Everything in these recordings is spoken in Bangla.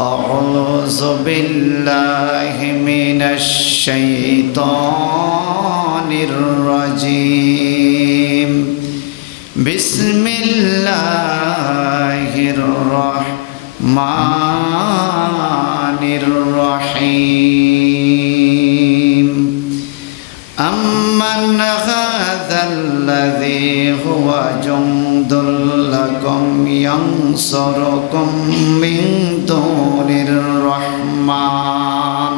أعوذ بالله من الشيطان الرجيم بسم الله الرحمن الرحيم أمن هذا الذي هو جند لكم ينصركم من دون الرحمن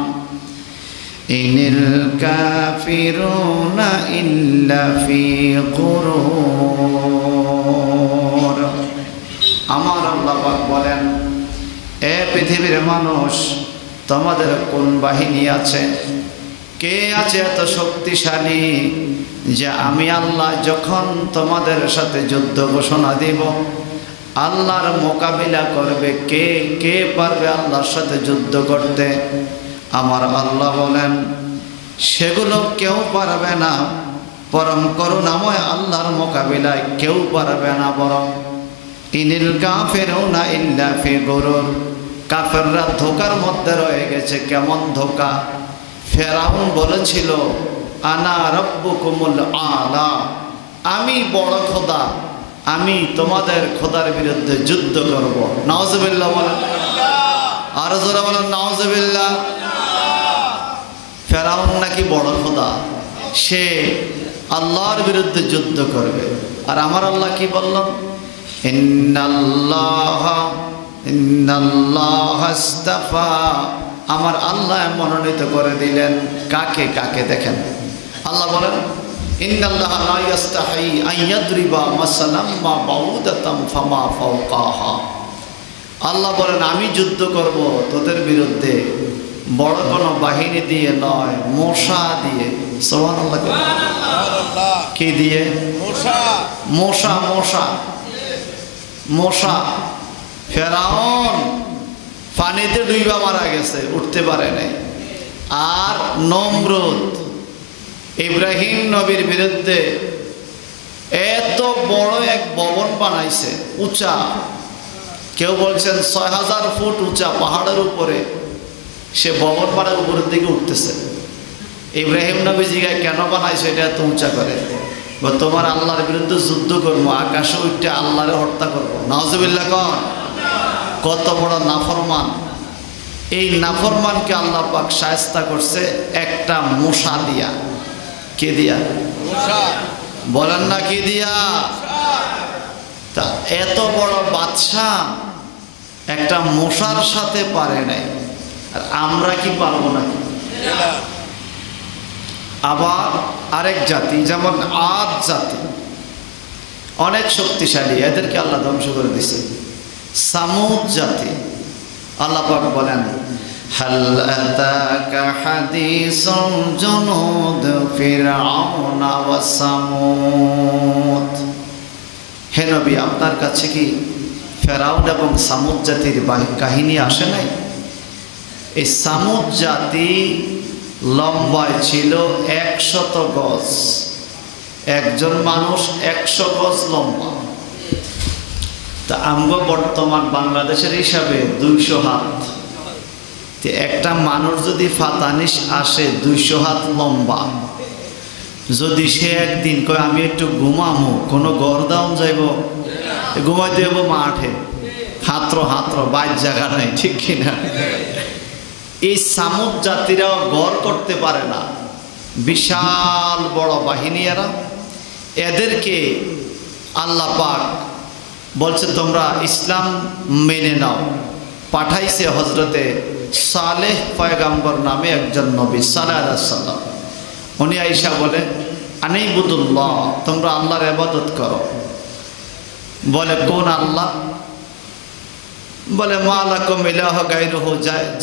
إن الكافرون إلا في غرور আমার আল্লাহ পাক বলেন, এ পৃথিবীর মানুষ, তোমাদের কোন বাহিনী আছে? কে আছে এত শক্তিশালী যে আমি আল্লাহ যখন তোমাদের সাথে যুদ্ধ ঘোষণা দিব আল্লাহর মোকাবিলা করবে? কে কে পারবে আল্লাহর সাথে যুদ্ধ করতে? আমার আল্লাহ বলেন, সেগুলো কেউ পারবে না, পরম করুণাময় আল্লাহর মোকাবিলায় কেউ পারবে না। বরং ইনিল কাফিরুনা ইল্লা ফি গুরুর, কাফেররা ধোকার মধ্যে রয়ে গেছে। কেমন ধোকা? ফেরাউন বলেছিল, আনা রব্বুকুমুল আলা, আমি বড় খোদা, আমি তোমাদের খোদার বিরুদ্ধে যুদ্ধ করব। নাউজুবিল্লাহ বলেন, আর জোরে বলেন নাউজুবিল্লাহ। ফেরাউন নাকি বড় খোদা, সে আল্লাহর বিরুদ্ধে যুদ্ধ করবে। আর আমার আল্লাহ কি বললেন? ইন্নাল্লাহা ইসতাফা, আমার আল্লাহ মনোনীত করে দিলেন। কাকে কাকে? দেখেন আল্লাহ বলেন, ইন্নাল্লাহা লা ইস্তাহি আন ইয়াদরিবা মাসালাম মা বাউদাতাম ফামা ফাওকাহা। আল্লাহ বলেন, আমি যুদ্ধ করব তোদের বিরুদ্ধে বড় কোনো বাহিনী দিয়ে নয়, মশা দিয়ে। সুবহানাল্লাহ। কি দিয়ে? মশা। মশা মশা মশা। ফেরাউন পানিতে ডুইবা মারা গেছে, উঠতে পারে নাই। আর নমরুদ ইব্রাহিম নবীর বিরুদ্ধে এত বড় এক ভবন বানাইছে, উঁচা, কেউ বলছেন ৬০০০ ফুট উঁচা, পাহাড়ের উপরে সে ভবন বানার উপরের দিকে উঠতেছে। ইব্রাহিম নবী জিগায়, কেন বানাইছে এটা এত উঁচা করে? তোমার আল্লাহর বিরুদ্ধে যুদ্ধ করবো, আকাশে উঠে আল্লাহরে হত্যা করবো। নাউজুবিল্লাহ কর। কত বড় নাফরমান! এই নাফরমানকে আল্লাহ পাক শায়েস্তা করছে একটা মশা দিয়া। কে দিয়া? বলেন না কি দিয়া? তা এত বড় বাদশাহ একটা মশার সাথে পারে নাই, আর আমরা কি পারবো না? আবার আরেক জাতি যেমন আদ জাতি অনেক শক্তিশালী, এদেরকে আল্লাহ ধ্বংস করে দিছে। সামুদ জাতি আল্লাহ পাক বলেন, হাল আতাকা হাদিসুল জুনুদ ফিরআউনা ওয়া সামুদ। হে নবী, আপনার কাছে কি ফেরাউন এবং সামুদ জাতির কাহিনী আসে নাই? এই সামুদ জাতি লম্বায় ছিল ১০০ গজ, একজন মানুষ ১০০ গজ লম্বা। তা আমগো বর্তমান বাংলাদেশের হিসাবে ২০০ হাত। একটা মানুষ যদি ফাতানিশ আসে ২০০ হাত লম্বা, যদি সে একদিন কয় আমি একটু ঘুমামো, কোনো ঘর দাম যাইব? ঘুমাইতে যাবো মাঠে, হাতর হাতর, বাইর জায়গা নাই, ঠিক কিনা? এই সামুদ জাতিরাও ঘর করতে পারে না, বিশাল বড় বাহিনী এরা। এদেরকে আল্লাহ পাক বলছে, তোমরা ইসলাম মেনে নাও। পাঠাইছে হজরতে সালেহ পয়গাম্বর নামে একজন নবী সালেহ আলাইহিস সালাম। উনি আইসা বলে, আনিবুদুল্লাহ, তোমরা আল্লাহর ইবাদত করো। বলে, কোন আল্লাহ? বলে, মা লাকুম ইলাহা গায়রুহু,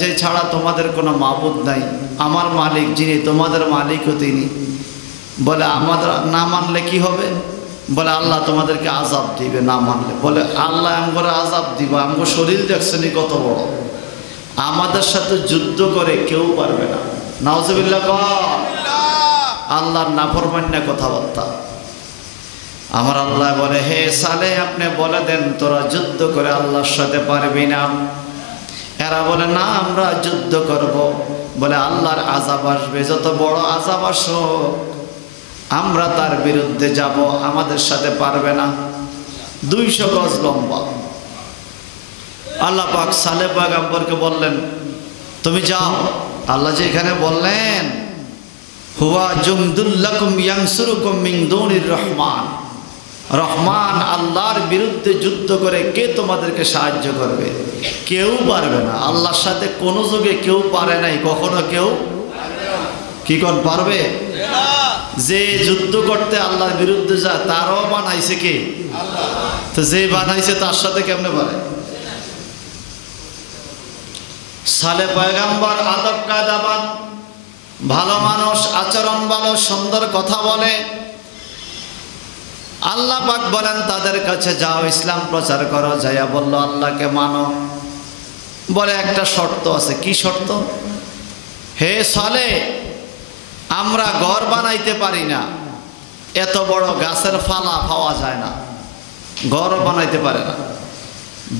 যে ছাড়া তোমাদের কোনো মাবুদ নাই। আমার মালিক যিনি, তোমাদের মালিকও তিনি। বলে, আমাদের না মানলে কি হবে? বলে, আল্লাহ তোমাদেরকে আযাব দিবে না মানলে। বলে, আল্লাহ আমগরে আযাব দিব? আমগো শরীর দেখছেনি কত বড়, আমাদের সাথে যুদ্ধ করে কেউ পারবে না। নাউজুবিল্লাহ। আল্লাহর নাফরমান্য কথাবার্তা। আমার আল্লাহ বলে, হে সালেহ, আপনি বলে দেন তোরা যুদ্ধ করে আল্লাহর সাথে পারবি না। এরা বলে না আমরা যুদ্ধ করব। বলে আল্লাহর আযাব আসবে, যত বড় আযাব আসুক আমরা তার বিরুদ্ধে যাব, আমাদের সাথে পারবে না। 200 গজ লম্বা। আল্লাহ পাক সালেহ পয়গম্বরকে বললেন তুমি যাও। আল্লাহ যে এখানে বললেন হুয়া জুমদুল্লাকুম ইয়ানসুরুকুম মিন দুনির রহমান, রহমান আল্লাহর বিরুদ্ধে যুদ্ধ করে কে তোমাদেরকে সাহায্য করবে? কেউ পারবে না। আল্লাহর সাথে কোনো যুগে কেউ পারে নাই, কখনো কেউ কি কোন পারবে? যে যুদ্ধ করতে আল্লাহর বিরুদ্ধে যায় তারও বানাইছে কে? আল্লাহ। তো যে বানাইছে তার সাথে কেমনে পারে? সালেহ পয়গম্বর আদব কায়দাবান, ভালো মানুষ, আচরণ ভালো, সুন্দর কথা বলে। আল্লাহ পাক বলেন তাদের কাছে যাও, ইসলাম প্রচার করো। যাইয়া বলল আল্লাহকে মানো। বলে একটা শর্ত আছে। কি শর্ত? হে সালেহ, আমরা ঘর বানাইতে পারি না, এত বড় গাছের ফালা পাওয়া যায় না, ঘর বানাইতে পারে না।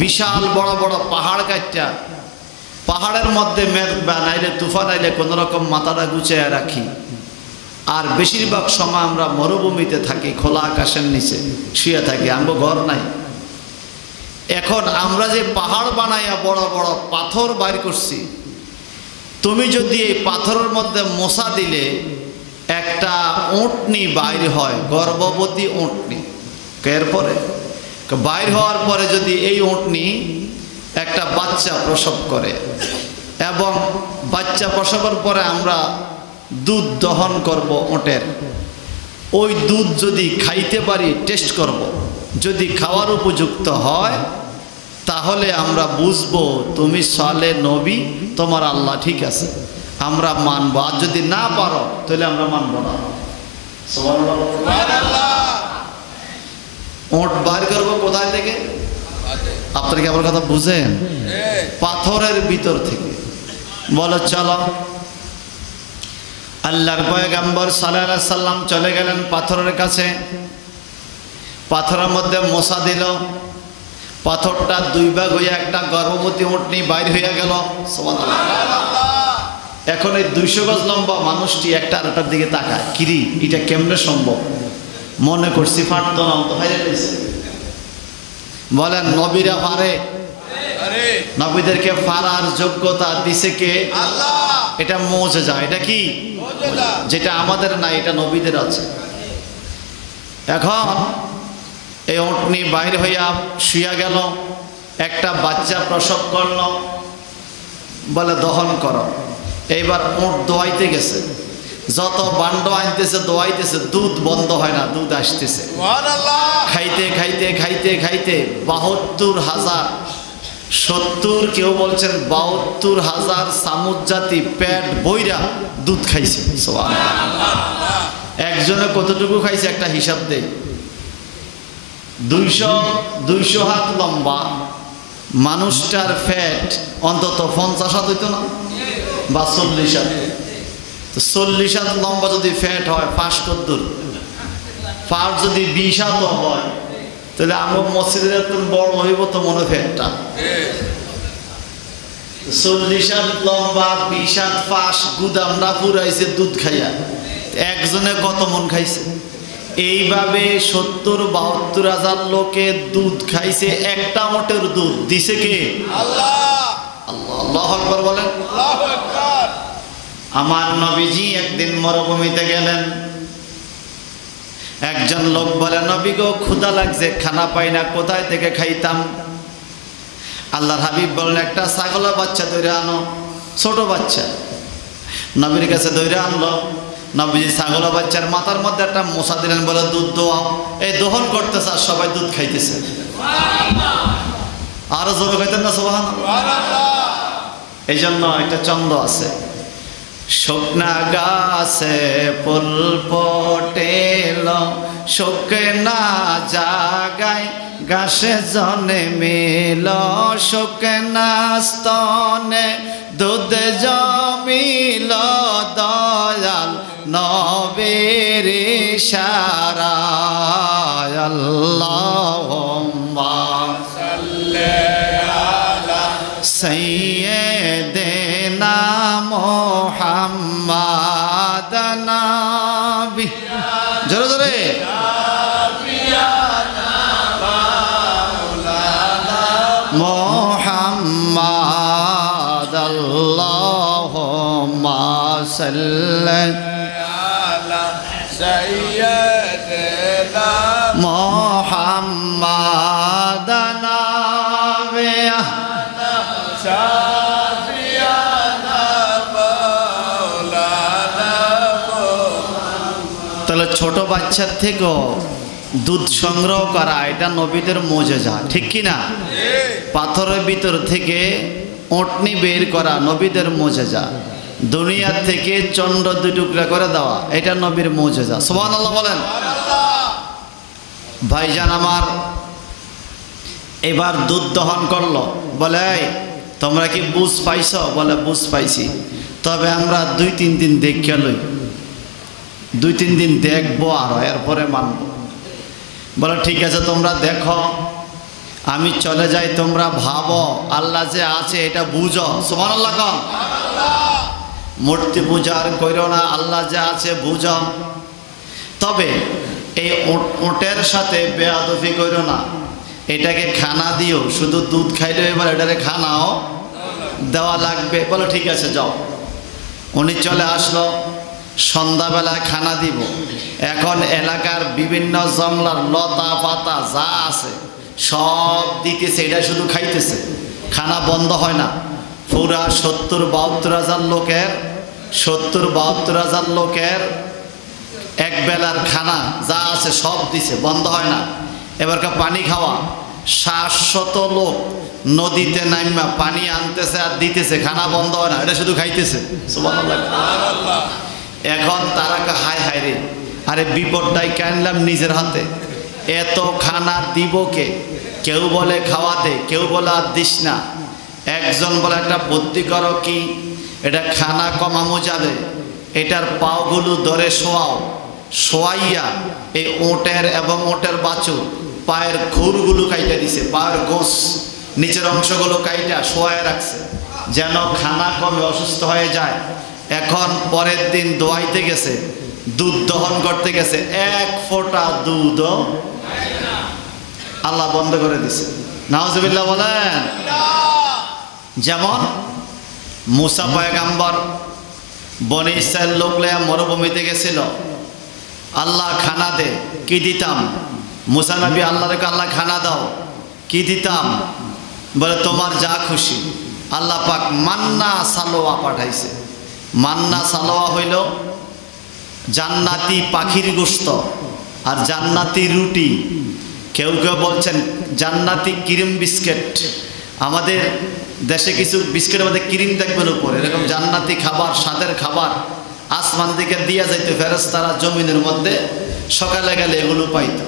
বিশাল বড় বড় পাহাড় কাটটা পাহাড়ের মধ্যে মেঘ বানাইলে, তুফান আইলে কোন রকম মাথাটা গুছিয়ে রাখি। আর বেশিরভাগ সময় আমরা মরুভূমিতে থাকি, খোলা আকাশের নিচে শুয়ে থাকি, আমগো ঘর নাই। এখন আমরা যে পাহাড় বানাইয়া বড় বড় পাথর বাইর করছি, তুমি যদি এই পাথরের মধ্যে মশা দিলে একটা উটনি বাইর হয়, গর্ভবতী উটনি। এরপরে বাইর হওয়ার পরে যদি এই উটনি একটা বাচ্চা প্রসব করে এবং বাচ্চা প্রসবের পরে আমরা দুধ দহন করব উটের, ওই দুধ যদি খাইতে পারি, টেস্ট করব, যদি খাওয়ার উপযুক্ত হয় তাহলে আমরা বুঝবো তুমি সালেহ নবী, তোমার আল্লাহ ঠিক আছে, আমরা মানব। আর যদি না পারো তাহলে আমরা মানব না। উট বাইর করবো কোথায় থেকে? আপনারা কি আমার কথা বুঝেন? পাথরের ভিতর থেকে। বলো চলো। আল্লাহর পয়গম্বর সাল্লাল্লাহু আলাইহি সাল্লাম চলে গেলেন পাথরের কাছে। পাথরের মধ্যে মশা দিল, পাথরটা 2 ভাগ হইয়া একটা গর্ভবতী উটনি বাইর হইয়া গেল। এখন এই 200 গজ লম্বা মানুষটি একটা আরেকটার দিকে তাকায়, কিরি এটা কেমনে সম্ভব? মনে করছি পারতো না, তো ফাইরে গেছে। বলেন নবীরা পারে? নবীদেরকে পারার যোগ্যতা দিছে কে? আল্লাহ। এটা মুজিজা। এটা কি? মুজিজা। যেটা আমাদের নাই, এটা নবীদের আছে। এখন এই উটনি বাইরে হইয়া শুয়া গেল, একটা বাচ্চা প্রসব করলো। বলে দহন করো। এইবার উট দোয়াইতে গেছে, যত বান্ড আনতেছে দোয়াইতেছে, দুধ বন্ধ হয় না, দুধ আসতেছে। খাইতে খাইতে খাইতে খাইতে 72,000, 70, কেউ বলছেন 72,000 সামুদ জাতি পেট বইরা দুধ খাইছে। একজনে কতটুকু খাইছে একটা হিসাব দেয়। 200 হাত লম্বা মানুষটার ফ্যাট অন্তত 50 হাত হইতো না, বা 40 হাত। 40 হাত লম্বা যদি ফ্যাট হয়, পাশ কদ্দুর পার যদি 20 হাত হয়, তাহলে আমার মসজিদের এত বড় হইব তো মনে ফ্যাটটা। 40 হাত লম্বা, 20 হাত পাশ, গুদামটা পুরাইছে দুধ খাইয়া। একজনে কত মন খাইছে? এইভাবে 70-72 হাজার লোকে দুধ খাইছে। একটা মোটের দুধ দিছে কে? আল্লাহ। আল্লাহ, আল্লাহু আকবার বলেন। আল্লাহু আকবার। আমার নবীজি একদিন মরুভূমিতে গেলেন। একজন লোক বলে, নবী গো ক্ষুধা লাগছে, খানা পাই না, কোথায় থেকে খাইতাম? আল্লাহর হাবিব বললেন, একটা ছাগলের বাচ্চা ধরে আনো, ছোট বাচ্চা। নবীর কাছে ধরে আনলো। নবীজি ছাগলের বাচ্চার মাথার মধ্যে একটা মশা দিলেন, বলে দুধ দোয়াও। এই দহন করতেছে আর সবাই দুধ খাইতেছে। আরো জোরে খাইতেন না সুবহানাল্লাহ। এই জন্য একটা ছন্দ আছে, শুকনা গাছে ফুল ফোটেল, শুকনা জাগায় গাছে জনে মিল, শুকনা স্তনে দুধ জমিল, দয়াল নবীর ইশারায়। আল্লাহুম্মা সাল্লি আলা সাইয়্যিদিনা سيدنا محمد نبي জোরে জোরে محمد اللهم صل على سيدنا محمد نبي তাহলে ছোট বাচ্চার থেকেও দুধ সংগ্রহ করা এটা নবীদের মুজিজা, ঠিক কি না? পাথরের ভিতর থেকে ওটনি বের করা নবীদের মুজিজা, দুনিয়া থেকে চন্দ্র দুই টুকরা করে দেওয়া এটা নবীর মুজিজা। সুবহানাল্লাহ বলেন। ভাইজান আমার এবার দুধ দহন করলো, বলে তোমরা কি বুঝ পাইছ? বলে বুঝ পাইছি, তবে আমরা 2-3 দিন দেখে লই, 2-3 দিন দেখবো আর এরপরে মানবো। বলে ঠিক আছে তোমরা দেখো, আমি চলে যাই, তোমরা ভাবো আল্লাহ যে আছে এটা বুঝো। সুবহানাল্লাহ কোন মূর্তি পূজার কইরো না, আল্লাহ যে আছে বুঝো। তবে এই ওটের সাথে বেয়াদবি কইরো না, এটাকে খানা দিও, শুধু দুধ খাইলে এবার এটারে খানাও দেওয়া লাগবে। বলো ঠিক আছে যাও। উনি চলে আসলো, সন্ধ্যাবেলায় খানা দিব। এখন এলাকার বিভিন্ন জমলার লতা পাতা যা আছে সব দিতেছে, এটা শুধু খাইতেছে, খানা বন্ধ হয় না। পুরা 70-72 লোকের 70-72 লোকের এক বেলার খানা যা আছে সব দিছে, বন্ধ হয় না। এবারকার পানি খাওয়া 700 লোক নদীতে নাইমা পানি আনতেছে আর দিতেছে, খানা বন্ধ হয় না, এটা শুধু খাইতেছে। সুবহানাল্লাহ। এখন তারা হায় হায় রে, আরে বিপদটাই কানলাম নিজের হাতে, এত খানা দিব কে? কেউ বলে খাওয়াতে, কেউ বলে আর দিস না। একজন বলে একটা বুদ্ধি করো, কি এটা খানা কমানো যাবে, এটার পাওগুলো ধরে শোয়াও, শোয়াইয়া এই ওটের এবং ওটের বাছুর পায়ের খুরগুলো কাইটা দিছে, পায়ের গোস নিচের অংশগুলো কাইটা শোয়ায় রাখছে যেন খানা কমে অসুস্থ হয়ে যায়। এখন পরের দিন দোয়াইতে গেছে, দুধ দহন করতে গেছে, 1 ফোঁটা দুধও আল্লাহ বন্ধ করে দিছে। নাউজুবিল্লাহ বলেন। যেমন মুসা পয়গাম্বর বনি ইসরাইল লোক লয়া মরুভূমিতে গেছিল, আল্লাহ খানা দে, কি দিতাম? মুসা নবী আল্লাহরে আল্লাহ খানা দাও, কি দিতাম? বলে তোমার যা খুশি। আল্লাহ পাক মান্না সালোয়া পাঠাইছে। মান্না সালোয়া হইল জান্নাতি পাখির গোশত আর জান্নাতি রুটি, কেউ কেউ বলছেন জান্নাতি ক্রিম বিস্কিট। আমাদের দেশে কিছু বিস্কিটের মধ্যে ক্রিম দেখবেন উপরে, এরকম জান্নাতি খাবার, স্বাদের খাবার আসমান দিকে দিয়া যাইতো ফেরেশতারা জমিনের মধ্যে, সকালে গেলে এগুলো পাইতো।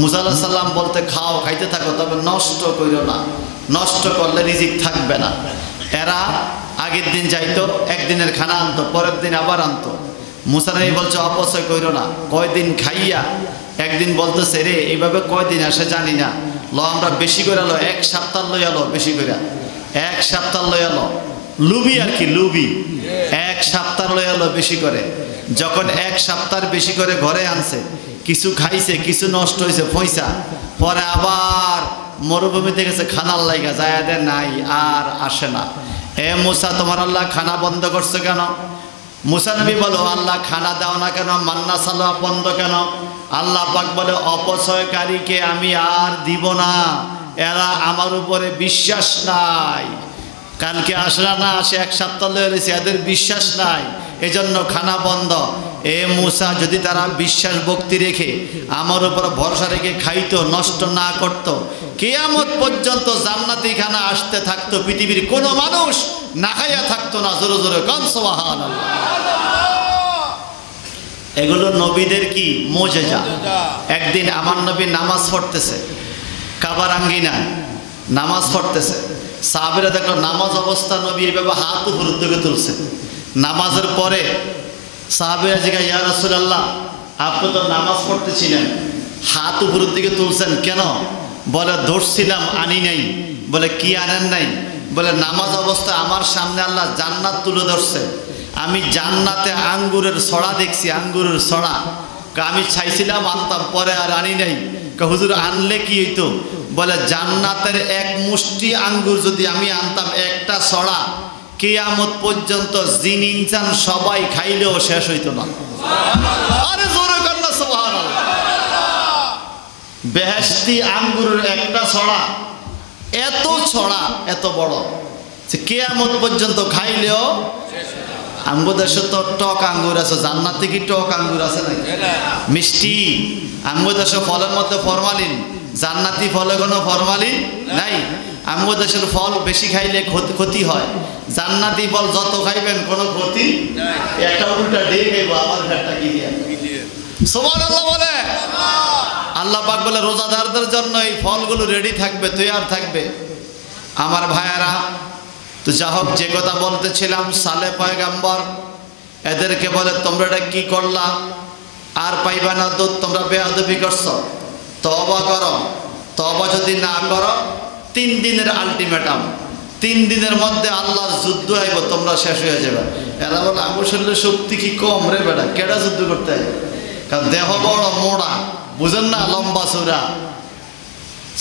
মুসা আলাইহিস সালাম বলতে খাও, খাইতে থাকো, তবে নষ্ট করিও না, নষ্ট করলে রিজিক থাকবে না। এরা আগের দিন যাইতো, একদিনের খানা আনতো, পরের দিন আবার আনতো। মুসা নবী বলছে অপচয় কইরো না, কয়দিন খাইয়া একদিন বলতেছে রে এইভাবে কয়দিন আসে জানি না, ল আমরা বেশি করে লো, 1 সপ্তাহ লইয়া লো, বেশি করে 1 সপ্তাহ লইয়া লো, লুবি আর কি, লুবি 1 সপ্তাহ লইয়া লো বেশি করে। যখন 1 সপ্তাহ বেশি করে ঘরে আনছে, কিছু খাইছে, কিছু নষ্ট হয়েছে পয়সা, পরে আবার মরুভূমিতে গেছে খানার লাইগা, যায় নাই আর আসে না। এ মুসা তোমার আল্লাহ খানা বন্ধ করছে কেন? মুসা নবী বলো আল্লাহ খানা দাও না কেন, মান্না সালোয়া বন্ধ কেন? আল্লাহ পাক বলে অপচয়কারীকে আমি আর দিব না, এরা আমার উপরে বিশ্বাস নাই। কালকে আসরা না আসে 1 সপ্তাহ রয়েছে, এদের বিশ্বাস নাই, এজন্য খানা বন্ধ। এ মুসা যদি তারা বিশ্বাস ভক্তি রেখে আমার উপর ভরসা রেখে খাইতো, নষ্ট না করত, কিয়ামত পর্যন্ত জান্নাতি খানা আসতে থাকতো, পৃথিবীর কোনো মানুষ না খাইয়া থাকতো না। জোরে জোরে কান সুবহানাল্লাহ। এগুলো নবীদের কি মুজিজা। একদিন আমার নবী নামাজ পড়তেছে, কাবার আঙ্গিনায় নামাজ পড়তেছে, সাহাবীরা দেখলো নামাজ অবস্থা নবী এভাবে হাত উপরের দিকে তুলছে। নামাজের পরে সাহাবীরা জিজ্ঞাসা, ইয়া রাসূলুল্লাহ আপনি তো নামাজ পড়তেছিলেন, হাত উপরের দিকে তুলছেন কেন? বলে ধরছিলাম আনি নাই। বলে কি আনেন নাই? বলে নামাজ অবস্থায় আমার সামনে আল্লাহ জান্নাত তুলে ধরছে, আমি জান্নাতে আঙ্গুরের ছড়া দেখছি, আঙ্গুরের ছড়া। আমি চাইছিলাম আনতাম, পরে আর আনি নাই। হুজুর আনলে কি হইতো? বলে জান্নাতের এক মুষ্টি আঙ্গুর যদি আমি আনতাম, একটা ছড়া, কিয়ামত পর্যন্ত জিন ইনসান সবাই খাইলেও শেষ হইতো না। আরে জোরে কর না সুবহানাল্লাহ। বেহেশতি আঙ্গুরের একটা ছড়া, এত ছড়া, এত বড় যে কিয়ামত পর্যন্ত খাইলেও। আঙ্গুর দেশে তো টক আঙ্গুর আছে, জান্নাতে কি টক আঙ্গুর আছে নাকি? মিষ্টি আঙ্গুর দেশে ফলের মধ্যে ফরমালিন, জান্নাতি ফলে কোনো ফরমালিন নাই। আঙ্গুর দেশের ফল বেশি খাইলে ক্ষতি হয়, জান্নাতি ফল যত খাইবেন কোনো ক্ষতি। একটা উল্টা দিয়ে খাইব, আমার ঘাটটা কি দিয়ে। সুবহানাল্লাহ বলে। আল্লাহ পাক বলে রোজাদারদের জন্য এই ফলগুলো রেডি থাকবে, তৈয়ার থাকবে। আমার ভাইয়েরা, তো যা হোক, যে কথা বলতেছিলাম, সালে পয়গাম্বর এদেরকে বলে তোমরা এটা কি করলা, আর পাইবা না দুধ, তোমরা বেয়াদবি করছো, তওবা করো। তওবা যদি না করো 3 দিনের আলটিমেটাম, 3 দিনের মধ্যে আল্লাহর যুদ্ধ আইব, তোমরা শেষ হয়ে যাবে। এরা বলে আমার শরীরে শক্তি কি কম রে বেটা, কেডা যুদ্ধ করতে হয়? কারণ দেহ বড় মোড়া, বুঝেন না, লম্বা চূড়া।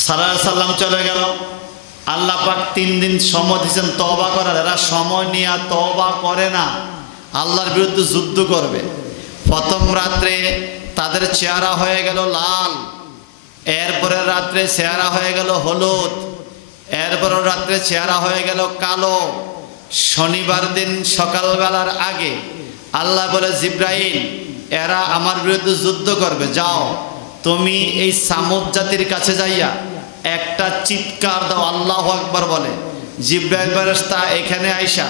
সাল্লাল্লাহু চলে গেল, আল্লাহ পাক 3 দিন সময় দিয়েছেন তওবা করার। এরা সময় নিয়ে তওবা করে না, আল্লাহর বিরুদ্ধে যুদ্ধ করবে। প্রথম রাত্রে তাদের চেহারা হয়ে গেল লাল, এরপরে রাত্রে চেহারা হয়ে গেল হলুদ, এরপরে রাত্রে চেহারা হয়ে গেল কালো। শনিবার দিন সকালবেলার আগে আল্লাহ বলে জিব্রাইল, এরা আমার বিরুদ্ধে যুদ্ধ করবে, যাও তুমি এই সামুদ জাতির কাছে যাইয়া একটা চিৎকার দাও, আল্লাহু আকবার বলে। জিব্রাইল ফেরেশতা এখানে আইসা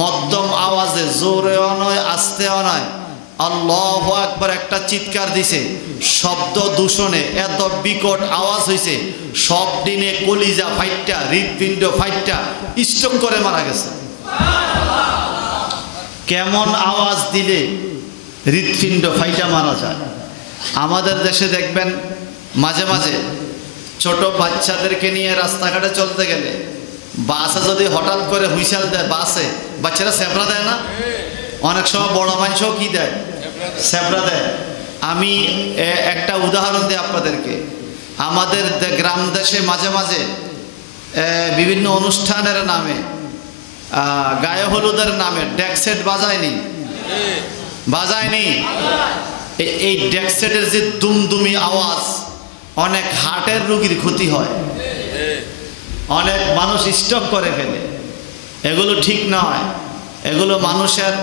মধ্যম আওয়াজে, জোরেও নয় আস্তেও নয়, আল্লাহু আকবার একটা চিৎকার দিছে। শব্দ দূষণে এত বিকট আওয়াজ হইছে, সব দিনে কলিজা ফাইটটা, হৃদপিণ্ড ফাইটটা স্ট্রোক করে মারা গেছে। কেমন আওয়াজ দিলে হৃদপিণ্ড ফাইটা মারা যায়? আমাদের দেশে দেখবেন মাঝে মাঝে ছোট বাচ্চাদেরকে নিয়ে রাস্তাঘাটে চলতে গেলে বাসে যদি হঠাৎ করে হুইসেল দেয়, বাসে বাচ্চারা স্যাপড়া দেয় না? অনেক সময় বড় মানুষও কি দেয়, স্যাপড়া দেয়। আমি একটা উদাহরণ দিই আপনাদেরকে। আমাদের গ্রাম দেশে মাঝে মাঝে বিভিন্ন অনুষ্ঠানের নামে, গায়ে হলুদের নামে ডেকসেট বাজায়নি? এই ডেকসেটের যে দুমদুমি আওয়াজ, অনেক হার্টের রোগীর ক্ষতি হয়, অনেক মানুষ স্ট্রোক করে ফেলে। এগুলো ঠিক নয়, এগুলো মানুষের,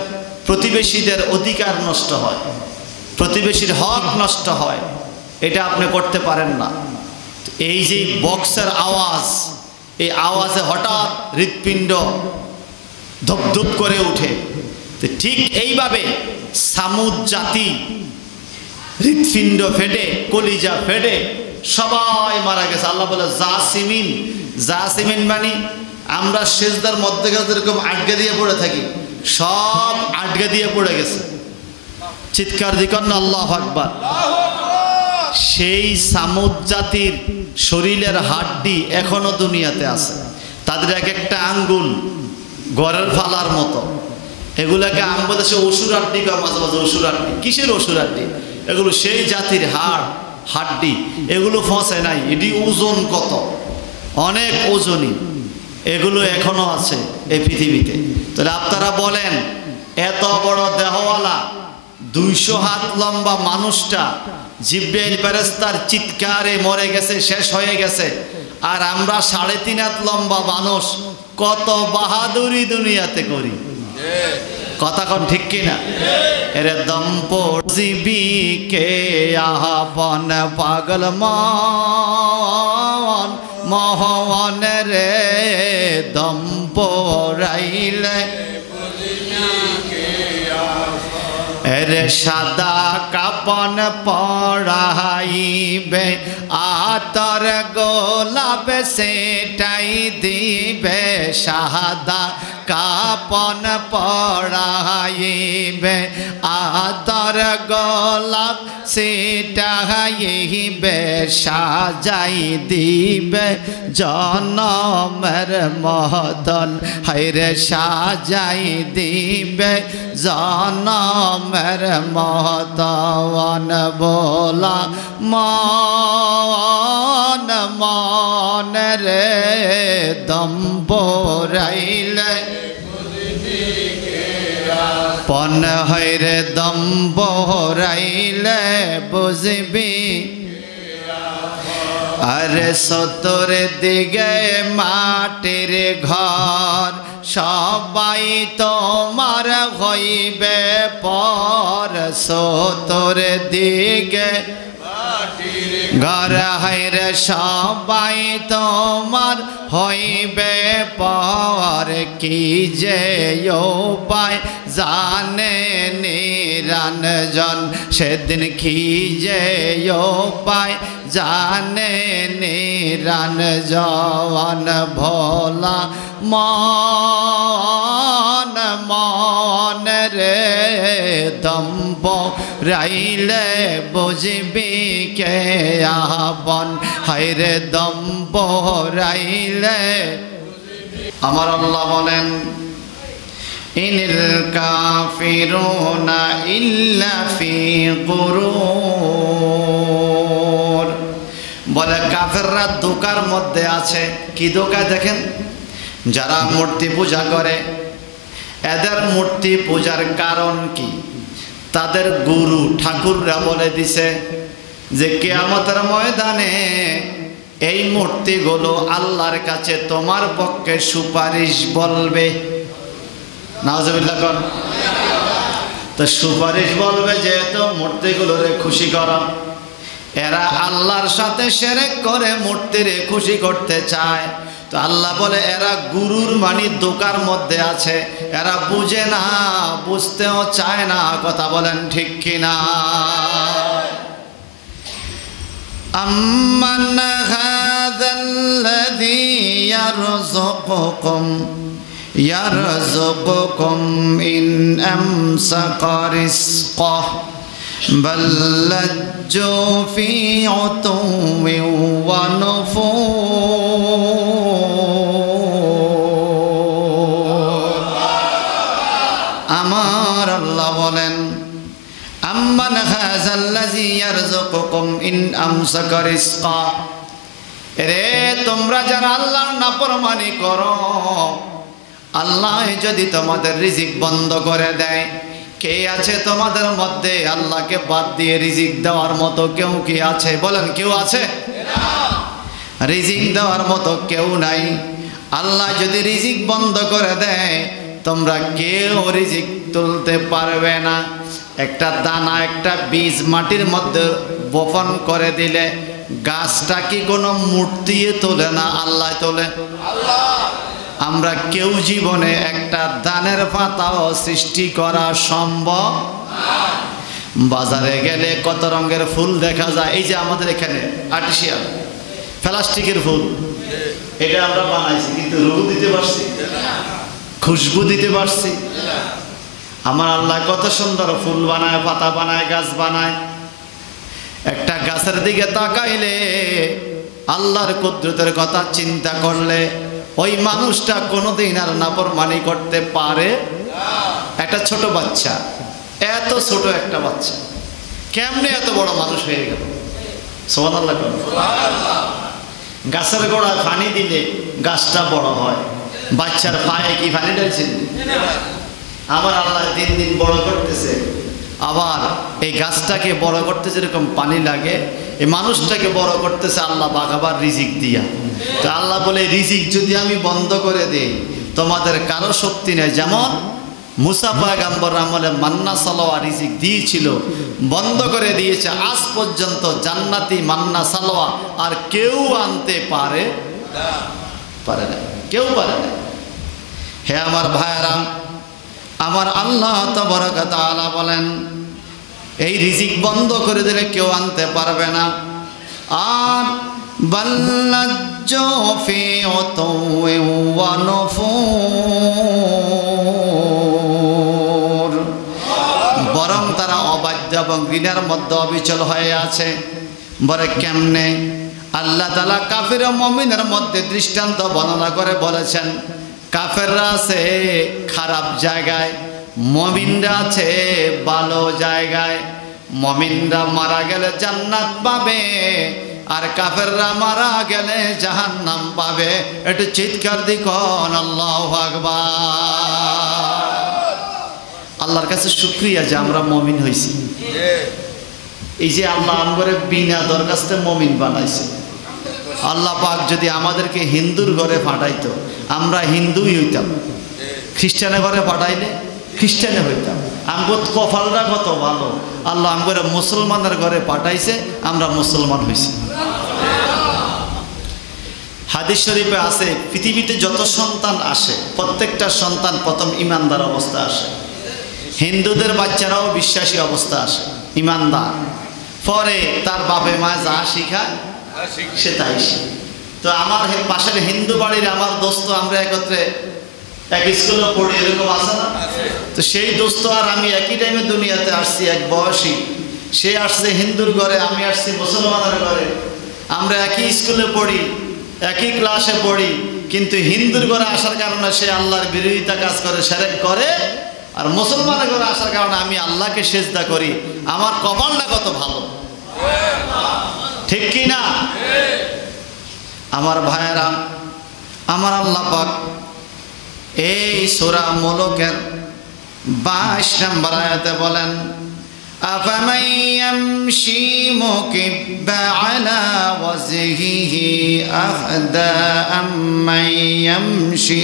প্রতিবেশীদের অধিকার নষ্ট হয়, প্রতিবেশীর হক নষ্ট হয়, এটা আপনি করতে পারেন না। এই যে বক্সের আওয়াজ, এই আওয়াজে হঠাৎ হৃৎপিণ্ড ধুপধুপ করে উঠে। ঠিক এইভাবে সামুদ জাতি হৃৎপিণ্ড ফেটে, কলিজা ফেটে সবাই মারা গেছে। আল্লাহ বলে জাসিমিন, জাসিমিন মানে আমরা সেজদার মধ্যে যেরকম আটকে দিয়ে পড়ে থাকি, সব আটকে দিয়ে পড়ে গেছে। চিৎকার দিকর না আল্লাহু আকবার। সেই সামুদ জাতির শরীরের হাড্ডি এখনো দুনিয়াতে আছে, তাদের এক একটা আঙ্গুল ঘরের ফালার মতো। এগুলাকে আমাদের দেশে অসুর হাড্ডি কয়, মাঝে মাঝে অসুর হাড্ডি। কিসের অসুর হাড্ডি? এগুলো সেই জাতির হাড্ডি, এগুলো ফসে নাই। এটি ওজন কত, অনেক ওজনই, এগুলো এখনো আছে এই পৃথিবীতে। তাহলে আপনারা বলেন, এত বড় দেহওয়ালা 200 হাত লম্বা মানুষটা জিব্রাইল ফেরেশতার চিৎকারে মরে গেছে, শেষ হয়ে গেছে, আর আমরা 3.5 হাত লম্বা মানুষ কত বাহাদুরি দুনিয়াতে করি। কথা কোন ঠিক কিনা? এরে দম্প জিবি কে আপন পাগল মন মোহন রে, দম্প রাইলে এরে সাদা কাপন পড়াইবে, আতর গোলাপ সেটাই দিবে, সাদা কাপন পড়াইবে, আতর গোলাপ সিটাইবে সাজাই দিবে জনমের মতন হায়রে সাজাই দিবে জনমের মতন বলা মন মন রে দম্বরাইলে পন হইরে দম্বরাইলে বুঝবি আরে সতর দিকে মাটির ঘর সবাই তোমার হইবে পর সতর দিকে ঘর হইরে সবাই তোমার হইবে পর কি যে উপায় জানে নিরঞ্জন সেদিন কি যে উপায় জানে নিরঞ্জন ভোলা মন মন রে দম্ব রাইলে বুঝবি কে আপন হায়রে দম্ব রাইলে আমার আল্লাহ বলেন ইনিল কাফিরুনা ইল্লা ফি গুরুর বলে কাফেররা ধোঁকার মধ্যে আছে কি ধোঁকা দেখেন যারা মূর্তি পূজা করে এদের মূর্তি পূজার কারণ কি তাদের গুরু ঠাকুররা বলে দিছে যে কিয়ামতের ময়দানে এই মূর্তিগুলো আল্লাহর কাছে তোমার পক্ষে সুপারিশ বলবে নাউজুবিল্লাহ কোন তো সুপারিশ বলবে যেহেতু মূর্তিগুলোরে খুশি করা এরা আল্লাহর সাথে শিরক করে মূর্তিরে খুশি করতে চায় তো আল্লাহ বলে এরা গুরুর মানি ধোঁকার মধ্যে আছে এরা বুঝে না বুঝতেও চায় না কথা বলেন ঠিক কিনা আম্মান হাযাল্লাযী ইয়ারযুকুকুম ইন আমসাকা রিজকাহ বাল লাজ্জু ফি উতুওয়িন ওয়া নুফুর আমার আল্লাহ বলেন আম্মান হাযাল্লাযী ইয়ারযুকুকুম ইন আমসাকা রিজকা রে তোমরা যারা আল্লাহর নাফরমানি করো আল্লাহ যদি তোমাদের রিজিক বন্ধ করে দেয় কে আছে তোমাদের মধ্যে আল্লাহকে বাদ দিয়ে রিজিক দেওয়ার মতো কেউ কি আছে বলেন কেউ আছে রিজিক দেওয়ার মতো কেউ নাই আল্লাহ যদি রিজিক বন্ধ করে দেয় তোমরা কেউ রিজিক তুলতে পারবে না একটা দানা একটা বীজ মাটির মধ্যে বপন করে দিলে গাছটা কি কোনো মূর্তি তোলে না আল্লাহ তোলে আমরা কেউ জীবনে একটা দানের পাতাও সৃষ্টি করা সম্ভব বাজারে গেলে কত রঙের ফুল দেখা যায় এই যে আমাদের এখানে আর্টিফিশিয়াল প্লাস্টিকের ফুল এটা আমরা বানাইছি কিন্তু রূপ দিতে পারছি খুশবু দিতে পারছি আমার আল্লাহ কত সুন্দর ফুল বানায় পাতা বানায় গাছ বানায় একটা গাছের দিকে তাকাইলে আল্লাহর কুদরতের কথা চিন্তা করলে ওই মানুষটা কোনোদিন আর নাফরমানি করতে পারে একটা ছোট বাচ্চা এত ছোট একটা বাচ্চা কেমনে এত বড় মানুষ হয়ে গেল সুবহানাল্লাহ সুবহানাল্লাহ গাছের গোড়ায় পানি দিলে গাছটা বড় হয় বাচ্চার পায়ে কি পানি ঢালছেন আমার আল্লাহ দিন দিন বড় করতেছে আবার এই গাছটাকে বড় করতে যেরকম পানি লাগে এই মানুষটাকে বড় করতেছে আল্লাহ বাগাবার রিজিক দিয়া তো আল্লাহ বলে রিজিক যদি আমি বন্ধ করে দেই তোমাদের কারো শক্তি নেই যেমন মুসা পয়গম্বর আমলে মান্না সালোয়া রিজিক দিয়েছিল বন্ধ করে দিয়েছে আজ পর্যন্ত জান্নাতি মান্না সালোয়া আর কেউ আনতে পারে না কেউ পারে না হে আমার ভাইরা আমার আল্লাহ তাবারক ওয়া তাআলা বলেন এই রিজিক বন্ধ করে দিলে কেউ আনতে পারবে না আর বাল্লাজ্জু ফি উতুওয়িন ওয়া নুফুর বরং তারা অবাধ্য এবং ঋণের মধ্যে অবিচল হয়ে আছে। বলে কেমনে? আল্লাহ তাআলা কাফির ও মুমিনের মধ্যে দৃষ্টান্ত বর্ণনা করে বলেছেন, কাফেররা আছে খারাপ জায়গায়, মুমিনরা আছে ভালো জায়গায়। মুমিনরা মারা গেলে জান্নাত পাবে, আর কাফেররা মারা গেলে জাহান্নাম পাবে। একটু চিৎকার দি কোন আল্লাহু আকবার। আল্লাহর কাছে শুকরিয়া যে আমরা মুমিন হইছি। এই যে আল্লাহ আমগরে বিনা দরখাস্তে মুমিন বানাইছে। আল্লাহ পাক যদি আমাদেরকে হিন্দুর ঘরে পাঠাইতো, আমরা হিন্দুই হইতাম। খ্রিস্টানের ঘরে পাঠাইলে খ্রিস্টানে হইতাম। আমগো কপালটা কত ভালো, আল্লাহ আমগরে মুসলমানের ঘরে পাঠাইছে, আমরা মুসলমান হইছি। হাদিস শরীফে আছে, পৃথিবীতে যত সন্তান আসে প্রত্যেকটা সন্তান প্রথম ইমানদার অবস্থা আসে। হিন্দুদের বাচ্চারাও বিশ্বাসী অবস্থা আসে, ইমানদার। পরে তার বাপে মা যা শিখায় সে তাই শিখে। তো আমার পাশের হিন্দু বাড়ির আমার দোস্ত, আমরা একত্রে এক স্কুলে পড়ি, এরকম আছে না? তো সেই দোস্ত আর আমি একই টাইমে দুনিয়াতে আসছি, এক বয়সী। সে আসছে হিন্দুর ঘরে, আমি আসছি মুসলমানের ঘরে। আমরা একই স্কুলে পড়ি, একই ক্লাসে পড়ি, কিন্তু হিন্দুর ঘরে আসার কারণে সে আল্লাহর বিরোধিতা কাজ করে, শিরক করে। আর মুসলমানের ঘরে আসার কারণে আমি আল্লাহকে সিজদা করি। আমার কপালটা কত ভালো, ঠিক কি না? আমার ভাইয়েরা, আমার আল্লাহ পাক এই সূরা মুলুকের 22 নম্বর আয়াতে বলেন, আফামান ইয়ামশি মুকিব্বা আলা ওয়াজহিহি আহদা আম্মান ইয়ামশি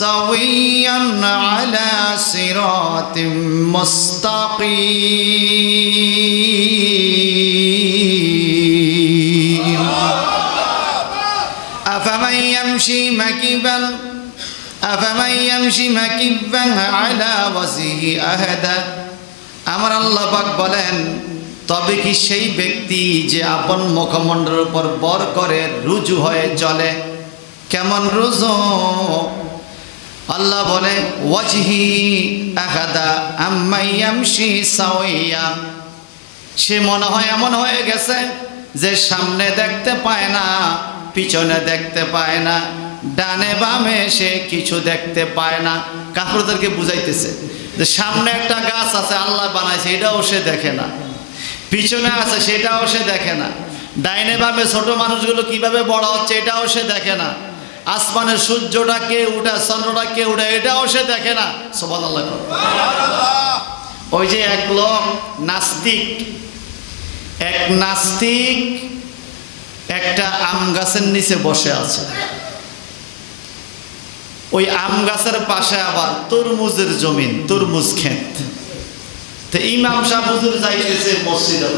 সাওয়িয়ান আলা সিরাতিম মুস্তাকিম। আফামান ইয়ামশি মাকিবান আলা ওয়াজহিহি আহদা। আমার আল্লাহ পাক বলেন, তবে কি সেই ব্যক্তি যে আপন মুখমণ্ডলের উপর বর করে রুজু হয়ে চলে, কেমন রুজু? আল্লাহ বলে ওয়াজহি আহাদা আম্মা ইয়ামশি সাওয়িয়া। সে মনে হয় এমন হয়ে গেছে যে সামনে দেখতে পায় না, পিছনে দেখতে পায় না, ডানে বামে সে কিছু দেখতে পায় না। কাফেরদেরকে বুঝাইতেছে যে সামনে একটা গাছ আছে আল্লাহ বানাইছে, এটাও সে দেখে না। পিছনে আছে সেটাও সে দেখে না। ডাইনে বামে ছোট মানুষগুলো কিভাবে বড় হচ্ছে এটাও সে দেখে না। আসমানের সূর্যটা কে উঠা, চন্দ্রটা কে উঠা, এটাও সে দেখে না। সুবহানাল্লাহ। ওই যে এক লোক নাস্তিক, একটা আম গাছের নিচে বসে আছে। ওই আম গাছের পাশে আবার তরমুজের জমিন, তরমুজ ক্ষেত। তো ইমাম সাহেব হুজুর যাইতেছে মসজিদে।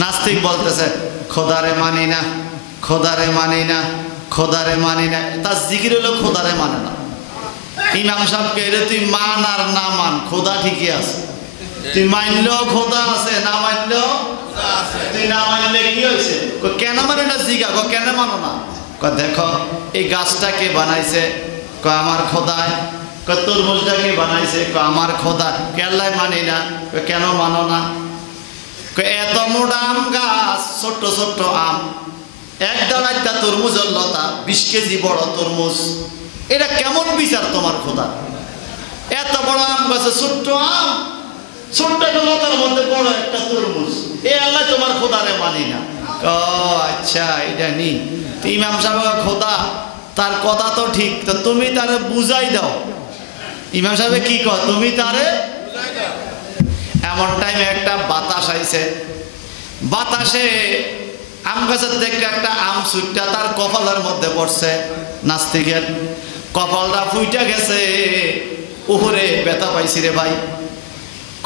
নাস্তিক বলতেছে, খোদারে মানি না, খোদারে মানি না, খোদারে মানি না। তার জিকির হলো খোদারে মানে না। ইমাম সাহেবকে এরে তুই মান আর না মান, খোদা ঠিকই আছে। তুই মানলেও খোদা আছে, না মানলেও তুই না মানলে কি হয়েছে? কেন মানে না জিগা, কেন মানো না? দেখো এই গাছটা কে বানাইছে? আমার খোদায়। তরমুজটা কে বানাইছে? আমার খোদা। আল্লাহ মানি না। কেন মানো না? এত মোটা আম গাছ, ছোট্ট ছোট্ট আম, এক দাঁড়াইটা তরমুজের লতা, 20 কেজি বড় তরমুজ। এটা কেমন বিচার তোমার খোদা? এত বড় আম গাছে ছোট্ট আম, ছোট্ট একটা লতার মধ্যে বড় একটা তরমুজ। এ আল্লাহ তোমার খোদারে মানি না। ও আচ্ছা, এটা নি ইমাম সাহেব খোদা, তার কথা তো ঠিক, তো তুমি তারে বুঝাই দাও। ইমাম সাহেব কি কয়? তুমি তারে বুঝাই দাও। এমন টাইমে একটা বাতাস আইছে। বাতাসে আম গাছের দেখে একটা আম সুইটটা তার কপালের মধ্যে পড়ছে। নাস্তিকের কপালটা ফুইটা গেছে, উপরে ব্যথা পাইছি রে ভাই,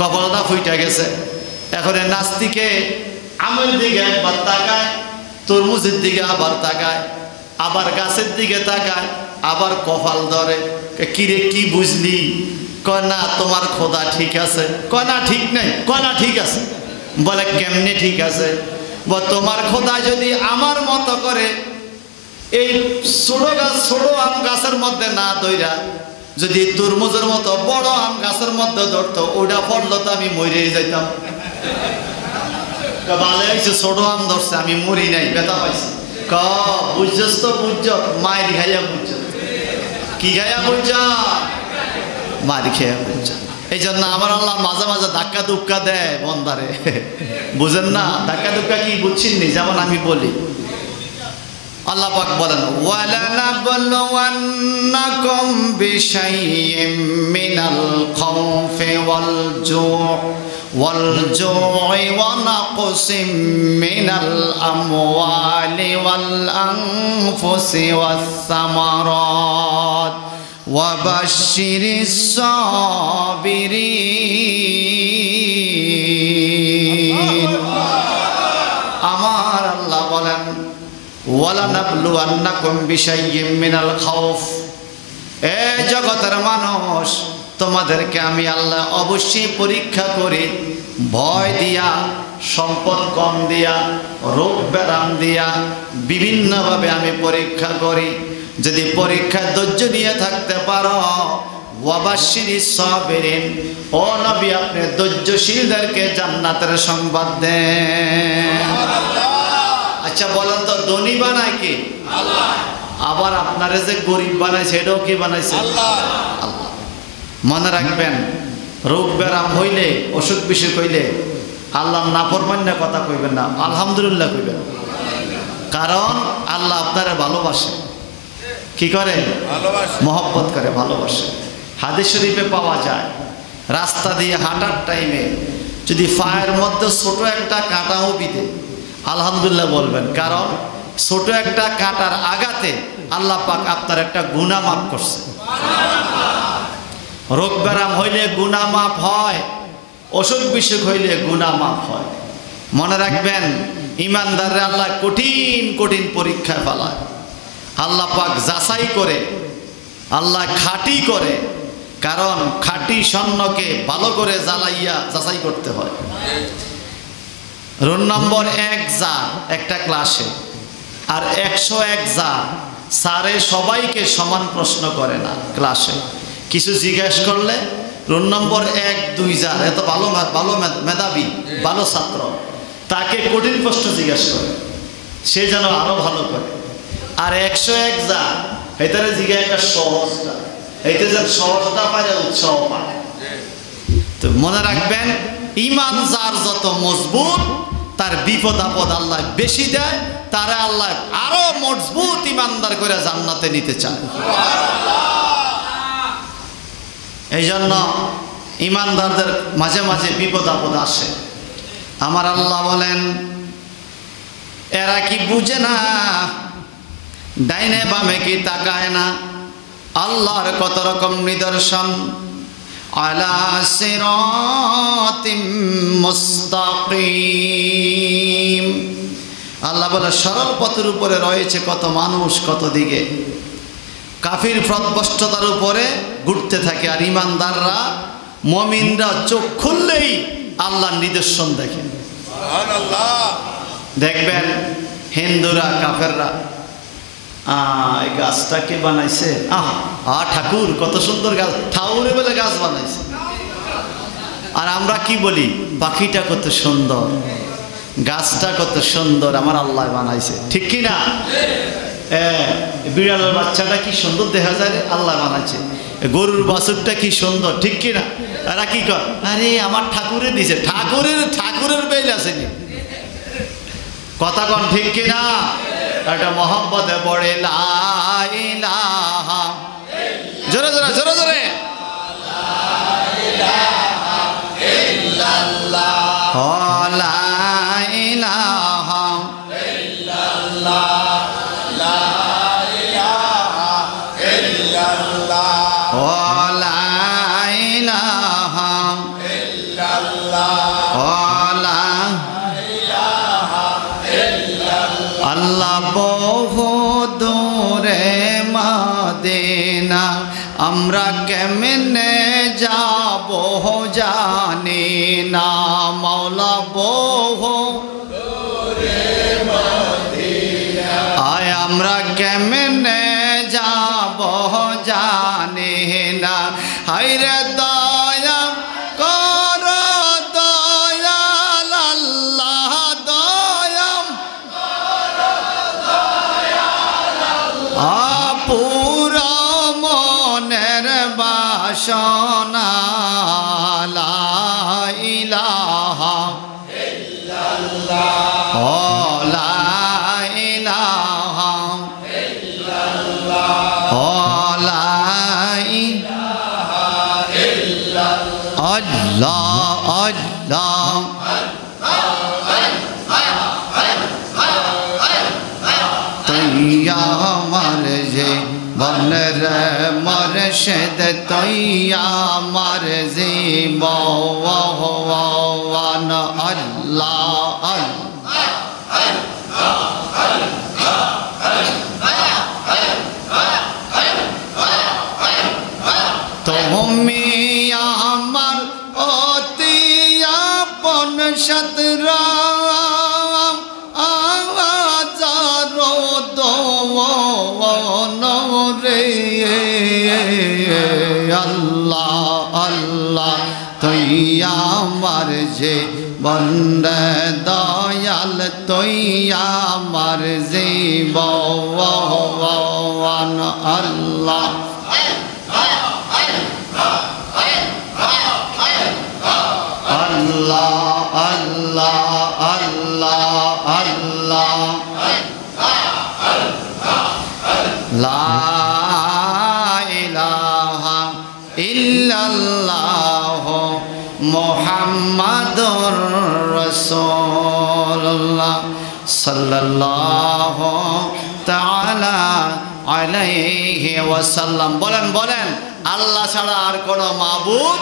কপালটা ফুইটা গেছে। এখন নাস্তিকে আমের দিকে একবার তাকায়, তরমুজের দিকে আবার তাকায়, আবার গাছের দিকে তাকায়, আবার কপাল ধরে। কিরে কি বুঝলি? কয় না তোমার খোদা ঠিক আছে। কয় না ঠিক নাই। কয় না ঠিক আছে। বলে কেমনে ঠিক আছে? তোমার খোদা যদি আমার মতো করে এই ছোট গাছ, ছোট আম গাছের মধ্যে না দইরা যদি তরমুজের মতো বড় আম গাছের মধ্যে ধরতো ওটা পড়লো তো আমি মরে যাইতাম। ভালো হয়েছে ছোট আম ধরছে, আমি মরি নাই, ব্যথা পাইছি। বুঝছস তো বুঝছ, মায়ের খাইয়া বুঝছ। কি খাইয়া বুঝছ? মায়ের খাইয়া বুঝছ। এই জন্য আমার আল্লাহ মাঝে মাঝে ধাক্কা ধুক্কা দেয় বন্দারে, বুঝেন না? ধাক্কা ধুক্কা কি বুঝছেননি? যেমন আমি বলি, আল্লাহ পাক বলেন ওয়ালানাবলুওয়ান্নাকুম বিশাইইম মিনাল খাউফি ওয়াল জু'i ওয়া নাকসিম মিনাল আমওয়ালি ওয়াল আনফুসি ওয়াস সামারাত ওয়া বাশশিরিস সাবিরিন। আমার আল্লাহ বলেন ওয়ালানাবলুওয়ান্নাকুম বিশাইইম মিনাল খাউফ, এ জগতের মানুষ, তোমাদেরকে আমি আল্লাহ অবশ্যই পরীক্ষা করি, ভয় দিয়া, সম্পদ কম দিয়া, রোগ ব্যারাম দিয়া, বিভিন্নভাবে আমি পরীক্ষা করি। যদি পরীক্ষায় ধৈর্য নিয়ে থাকতে পারো, ওয়াবাশশিরিস সাবিরিন, ও নবী আপনি ধৈর্যশীলদেরকে জান্নাতের সংবাদ দেন। আচ্ছা বলেন তো, ধনী বানায় কি? আল্লাহ। আবার আপনারা যে গরিব বানাইছে এটাও কি বানাইছে? আল্লাহ। আল্লাহ। মনে রাখবেন, রোগ ব্যারাম হইলে, অসুখ বিসুখ হইলে আল্লাহ নাফরমান্য কথা কইবেন না, আলহামদুলিল্লাহ কইবেন। কারণ আল্লাহ আপনারা ভালোবাসে। কি করে? ভালোবাসে, মহব্বত করে, ভালোবাসে। হাদিস শরীফে পাওয়া যায়, রাস্তা দিয়ে হাঁটার টাইমে যদি পায়ের মধ্যে ছোট একটা কাঁটাও বিধে আলহামদুলিল্লাহ বলবেন, কারণ ছোট একটা কাঁটার আঘাতে আল্লাহ পাক আপনার একটা গুনাহ মাফ করছে। রোগ ব্যারাম হইলে গুনাহ মাফ হয়, অসুখ বিসুখ হইলে গুনাহ মাফ হয়। মনে রাখবেন, ইমানদাররা আল্লাহ কঠিন কঠিন পরীক্ষায় ফেলায়। আল্লাহ পাক যাচাই করে, আল্লাহ খাঁটি করে, কারণ খাঁটি স্বর্ণকে ভালো করে জ্বালাইয়া যাচাই করতে হয়। রোল নম্বর 1 যা একটা ক্লাসে, আর 101 যা স্যারে সবাইকে সমান প্রশ্ন করে না। ক্লাসে কিছু জিজ্ঞেস করলে রোল নম্বর 1, 2 যা এত ভালো ভালো মেধাবী ভালো ছাত্র, তাকে কঠিন প্রশ্ন জিজ্ঞেস করে, সে যেন আরো ভালো করে। আর 101 যা এটারে জিজ্ঞাসা একটা সহজটা, এইটা যেন সহজটা পায়, উৎসাহ পায়। তো মনে রাখবেন, ইমান যার যত মজবুত, তার বিপদ আপদ আল্লাহ বেশি দেয়, তারা আল্লাহ আরো মজবুত ইমানদার করে জান্নাতে নিতে চায়। এই জন্য ইমানদারদের মাঝে মাঝে বিপদ আপদ আসে। আমার আল্লাহ বলেন, এরা কি বুঝে না, ডাইনে বামে কি তাকায় না? আল্লাহর কত রকম নিদর্শন। আলা সিরাতিম মুস্তাকিম, আল্লাহ বলে সরল পথের উপরে রয়েছে কত মানুষ, কত দিকে। কাফির প্রত্যষ্টতার উপরে ঘুরতে থাকে, আর ইমানদাররা, মুমিনরা চোখ খুললেই আল্লাহর নিদর্শন দেখে। সুবহানাল্লাহ। দেখবেন হিন্দুরা, কাফেররা, এই গাছটা কে বানাইছে? ঠাকুর, কত সুন্দর গাছ, ঠাকুরে বলে গাছ বানাইছে। আর আমরা কি বলি? পাখিটা কত সুন্দর, গাছটা কত সুন্দর, আমার আল্লাহ বানাইছে। ঠিক কি না? বিড়ালের বাচ্চাটা কি সুন্দর দেখা যায়, আল্লাহ বানাইছে। গরুর বাছুরটা কি সুন্দর, ঠিক কি না? এরা কি কর, আরে আমার ঠাকুরে দিছে। ঠাকুরের বেল আসেনি, কথা কন, ঠিক কি না? একটা মহব্বতে পড়ে লা ইলাহা, জোরে জোরে জোরে জোরে, লা ইলাহা ইল্লাল্লাহ, লা ইলাহা ইল্লাল্লাহ, লা ইলাহা ইল্লাল্লাহ, লা ইলাহা ইল্লাল্লাহ, আল্লাহ বহু দূরে মদিনা, আমরা কেমনে যাব জানি না। মওলা বহু দূরে মদিনা, আয় আমরা কেমনে যাব জানি না। রে দয়া কর দয়াল আল্লাহ দয়া পুরা মনের বাসনা লা ইলাহা ইল্লাল্লাহ ও লা ইলাহা ইল্লাল্লাহ ও লা ইলাহা ইল্লাল্লাহ আল্লাহ আল্লাহ তৈয়া আমার যে বনের মরশদ তৈয়া আমার যে বওয়ান আল্লাহ তুমি আমার অতি আপন সতরাম আজারো দোয়ান রে আল্লাহ আল্লাহ তুই আমার যে বন্দে দয়াল তুই আমার যে বওয়ান আল্লাহ আল্লাহ আল্লাহ আল্লাহ আল্লাহ লা ইলাহা ইল্লাল্লাহ মুহাম্মাদুর রাসূলুল্লাহ সাল্লাল্লাহু তাআলা আলাইহি ওয়াসাল্লাম। বলেন বলেন আল্লাহ ছাড়া আর কোনো মাবুদ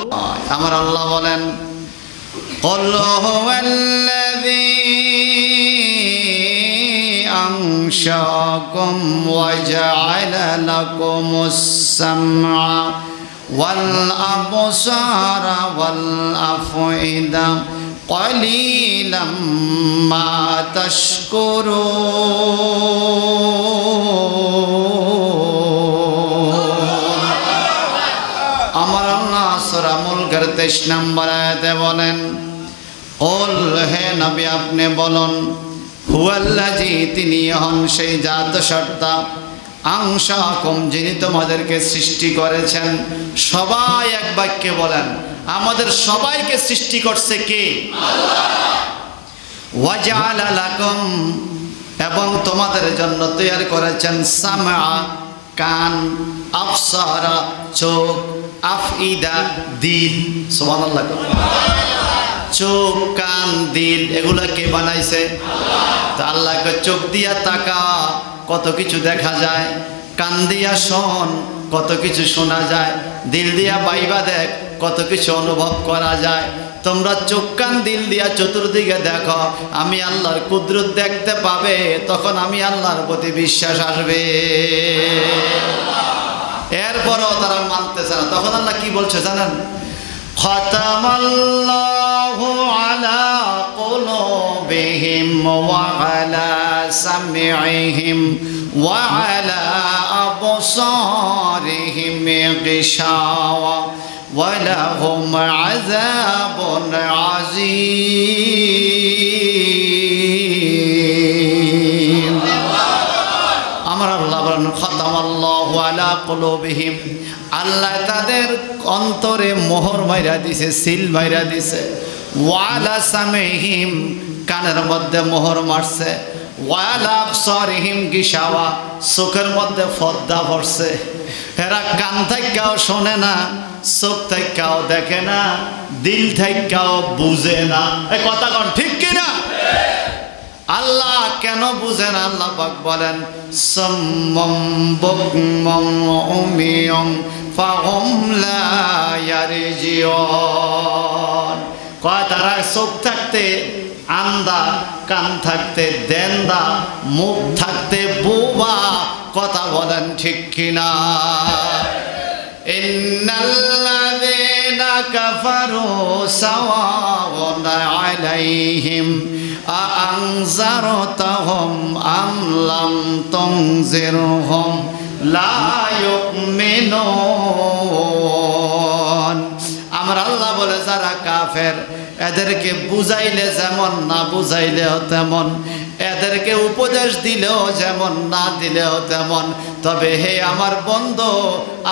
আমার আল্লাহ বলেন قل هو الذي أنشأكم وجعل لكم السمع والأبصار والأفئدة قليلا ما تشكرون আমার আল্লাহ সূরা মুলকের 23 নম্বর আয়াতে বলেন ওল হে নবী আপনি বলুন হুয়াল্লাযী তিনি হন সেই জাত সত্তা আনশাকুম যিনি তোমাদেরকে সৃষ্টি করেছেন। সবাই এক বাক্যে বলেন আমাদের সবাইকে সৃষ্টি করছে কে? আল্লাহ। ওয়াজআলা লাকুম এবং তোমাদের জন্য তৈরি করেছেন সামআ কান, আবসারা চোখ, আফইদা দিল। সুবহানাল্লাহ। চোখ কান দিল এগুলা কে বানাইছে? আল্লাহ। তা আল্লাহকে চোখ দিয়া তাকা কত কিছু দেখা যায়, কান দিয়া শোন কত কিছু শোনা যায়, দিল দিয়া বাইবা দেখ কত কিছু অনুভব করা যায়। তোমরা চোখ কান দিল দিয়া চতুর্দিকে দেখো, আমি আল্লাহর কুদরত দেখতে পাবে, তখন আমি আল্লাহর প্রতি বিশ্বাস আসবে। এরপরও তারা মানতেছে না, তখন আল্লাহ কি বলছে জানেন? খাতামাল্লাহু আলা কুলুবিহিম ওয়া আলা সামিইহিম ওয়া আলা আবসারিহিম গিশাওয়া ওয়া লাহুম আযাবুন আযীম। আমার আল্লাহ বলেন খাতামাল্লাহু আলা কুলুবিহিম, আল্লাহ তাদের অন্তরে মোহর মাইরা দিছে, সিল মাইরা দিছে। ওয়ালা সামিহিম কানের মধ্যে মোহর মারছে, ওয়ালা আবসারিহিম গিশাওয়া চোখের মধ্যে পর্দা পড়ছে। এরা কান থেকেও শোনে না, চোখ থেকেও দেখে না, দিল থেকেও বুঝে না। এই কথা কোন ঠিক কিনা? আল্লাহ কেন বুঝেন? আল্লাহ পাক বলেন সাম্মাম বুকমাম উমিয়ম ফাহুম লা ইয়ারজিউন। কয় তারা চোখ থাকতে আন্দা, কান থাকতে দেন্দা, মুখ থাকতে বোবা। কথা বলেন ঠিক কিনা? ইন্নাল্লাযীনা কাফারু সাওয়াউন আলাইহিম আনজারতাহুম আম লাম তুনজিরহুম লা ইউমিনুন। এদেরকে বুঝাইলে যেমন না বুঝাইলেও তেমন, এদেরকে উপদেশ দিলেও যেমন না দিলেও তেমন। তবে হে আমার বন্ধু,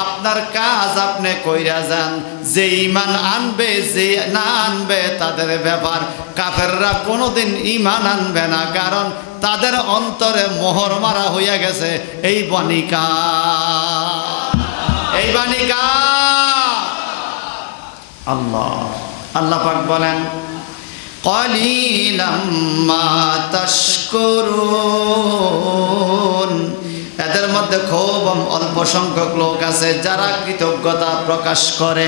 আপনার কাজ আপনি কইরা যান। যে ঈমান আনবে যে না আনবে তাদের ব্যাপার। কাফেররা কোনোদিন ঈমান আনবে না, কারণ তাদের অন্তরে মোহর মারা হইয়া গেছে এই বাণিকা, এই বাণিকা। আল্লাহ পাক বলেন ক্বালিলাম মা তাশকুরুন। এদের মধ্যে খুব অল্প সংখ্যক লোক আছে যারা কৃতজ্ঞতা প্রকাশ করে।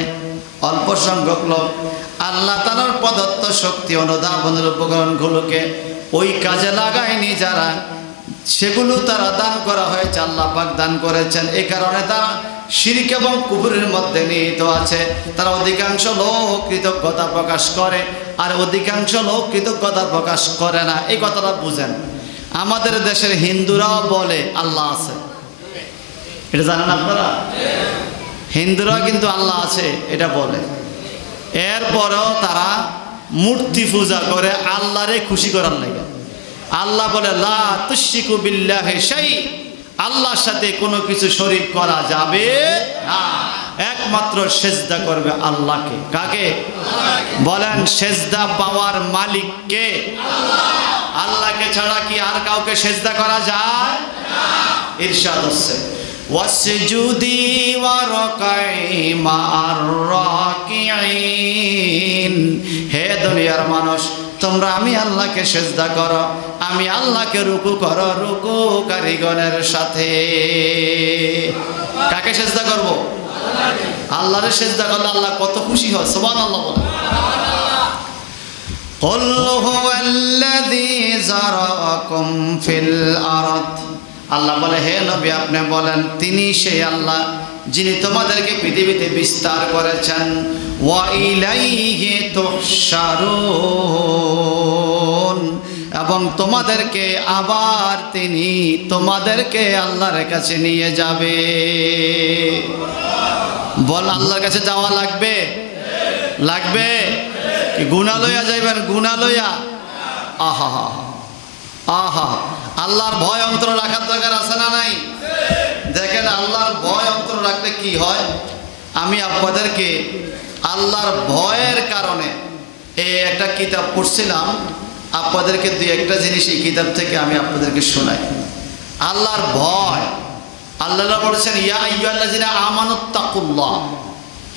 অল্প সংখ্যক লোক আল্লাহ তাআলার প্রদত্ত শক্তি অনুধাবনের উপকরণগুলোকে ওই কাজে লাগায়নি যারা, সেগুলো তারা দান করা হয়েছে, আল্লাহ পাক দান করেছেন। এই কারণে তারা শিরক এবং কুফরের মধ্যে নিহিত আছে। তারা অধিকাংশ লোক কৃতজ্ঞতা প্রকাশ করে আর অধিকাংশ লোক কৃতজ্ঞতা প্রকাশ করে না। এই কথাটা বুঝেন। আমাদের দেশের হিন্দুরাও বলে আল্লাহ আছে, এটা জানেন আপনারা? হিন্দুরাও কিন্তু আল্লাহ আছে এটা বলে। এরপরেও তারা মূর্তি পূজা করে আল্লাহরে খুশি করার লাগে। আল্লাহ বলে লা তুশরিকু বিল্লাহি শাই, আল্লাহর সাথে কোনো কিছু শরীক করা যাবে না, একমাত্র সেজদা করবে আল্লাহকে। কাকে বলেন? সেজদা পাওয়ার মালিক কে? আল্লাহকে ছাড়া কি আর কাউকে সেজদা করা যায় না? ইরশাদ হচ্ছে ওয়াসজুদি ওয়ারকাই মা'আর রাকিঈন। হে দুনিয়ার মানুষ, তোমরা আমি আল্লাহকে সেজদা করো, আমি আল্লাহকে রুকু করো রুকুকারীগণের সাথে। কাকে সেজদা করব? আল্লাহরে সেজদা করলে আল্লাহ কত খুশি হয়। সুবহানাল্লাহ বলেন। কুল হুয়াল্লাযী যারাকুম ফিল আরদ। আল্লাহ বলে হে নবী আপনি বলেন তিনি সেই আল্লাহ যিনি তোমাদেরকে পৃথিবীতে বিস্তার করেছেন। ওয়া ইলাইহি তুহশারুন, এবং তোমাদেরকে আবার তিনি তোমাদেরকে আল্লাহর কাছে নিয়ে যাবে। বল আল্লাহর কাছে যাওয়া লাগবে? লাগবে কি? গুনাহ লইয়া যাইবেন? গুনাহ লইয়া? আহা আহা, আল্লাহর ভয় অন্তর রাখার দরকার আছে না নাই? দেখেন আল্লাহর ভয় অন্তর রাখলে কি হয়। আমি আপনাদেরকে আল্লাহর ভয়ের কারণে একটা কিতাব পড়ছিলাম, আপনাদেরকে দুই একটা জিনিস এই কিতাব থেকে আমি আপনাদেরকে শোনাই। আল্লাহর ভয়, আল্লাহ বলেছেন ইয়া আইয়ুহাল্লাযিনা আমানুত্তাকুল্লাহ,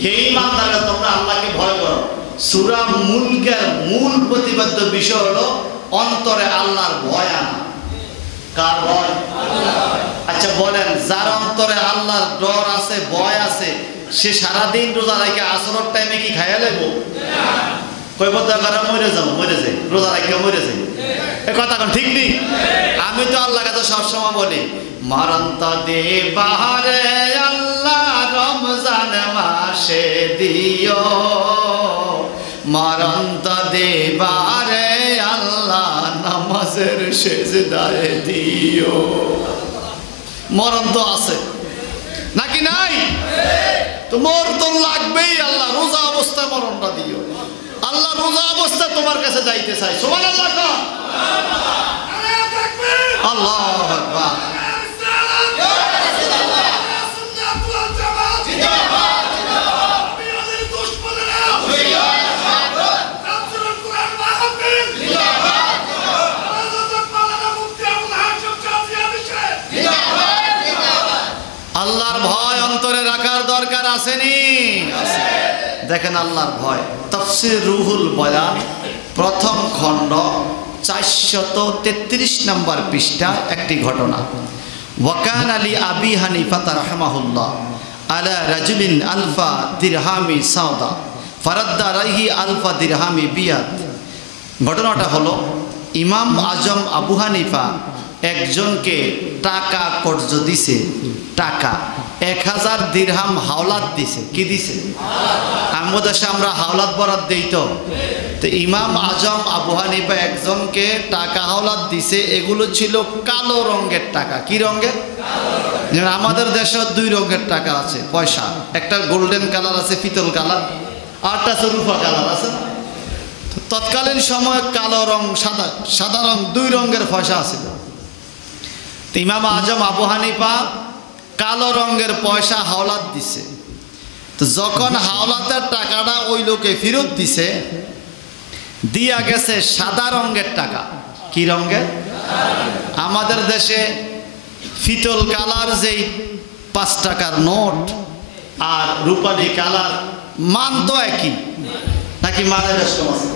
হে ঈমানদাররা তোমরা আল্লাহকে ভয় করো। সূরা মুলকের মূল প্রতিপাদ্য বিষয় হলো অন্তরে আল্লাহর ভয় আনা। কার ভয়? আচ্ছা বলেন, যার অন্তরে আল্লাহর ডর আছে, ভয় আছে, সে সারাদিন রোজা রেখে আসরের টাইমে কি খাইয়া লাগব? কই বলতে পারে মরে যাবো, মরে যাই, রোজা রেখে মরে যাই। এ কথা কোন ঠিক নেই? আমি তো আল্লাহ কাছে সবসময় বলি মারান্তা দে বাহারে আল্লাহ রমজান মাসে দিও, মারান্তা দে বাহারে আল্লাহ নামাজের সেজদায় দিও। মরণ তো আছে নাকি নাই? তোমার তো লাগবেই। আল্লাহ রোজা অবস্থায় মরণটা দিও। আল্লাহ রোজা অবস্থায় তোমার কাছে যাইতে চাই। সুবহানাল্লাহ। আল্লাহু আকবার। আল্লাহর ভয় অন্তরে রাখার দরকার আসেনি? দেখেন আল্লাহর ভয়, তাফসীর রুহুল বয়ান প্রথম খণ্ড 433 নম্বর পৃষ্ঠা একটি ঘটনা। ওয়াকান আলী আবি হানিফা রাহিমাহুল্লাহ আলা রাজুলিন আলফা দিরহামি সাওদা ফারাদ্দা রাইহি আলফা দিরহামি বিয়াদ। ঘটনাটা হলো ইমাম আজম আবু হানিফা একজনকে টাকা কর্জ দিছে, টাকা 1000 দিরহাম হাওলাত দিছে। কি দিছে? আমাদের দেশে আমরা হাওলাত বরাদ দেই তো ইমাম আজম আবু হানিফা একজনকে টাকা হাওলাত দিছে। এগুলো ছিল কালো রঙের টাকা। কি রঙের? যেমন আমাদের দেশে 2 রঙের টাকা আছে, পয়সা। একটা গোল্ডেন কালার আছে, পিতল কালার, আরটা আছে রূপা কালার আছে। তৎকালীন সময় কালো রং সাদা, সাদা রং, দুই রঙের পয়সা আছিল। ইমাম আজম আবু হানিফা কালো রঙের পয়সা হাওলাত দিছে। তো যখন হাওলাতের টাকাটা ওই লোকে ফেরত দিছে, দিয়া গেছে সাদা রঙের টাকা। কি রঙের? আমাদের দেশে ফিতল কালার যেই 5 টাকার নোট আর রূপালী কালার মান তো একই নাকি? মানে বেশ কম আছে।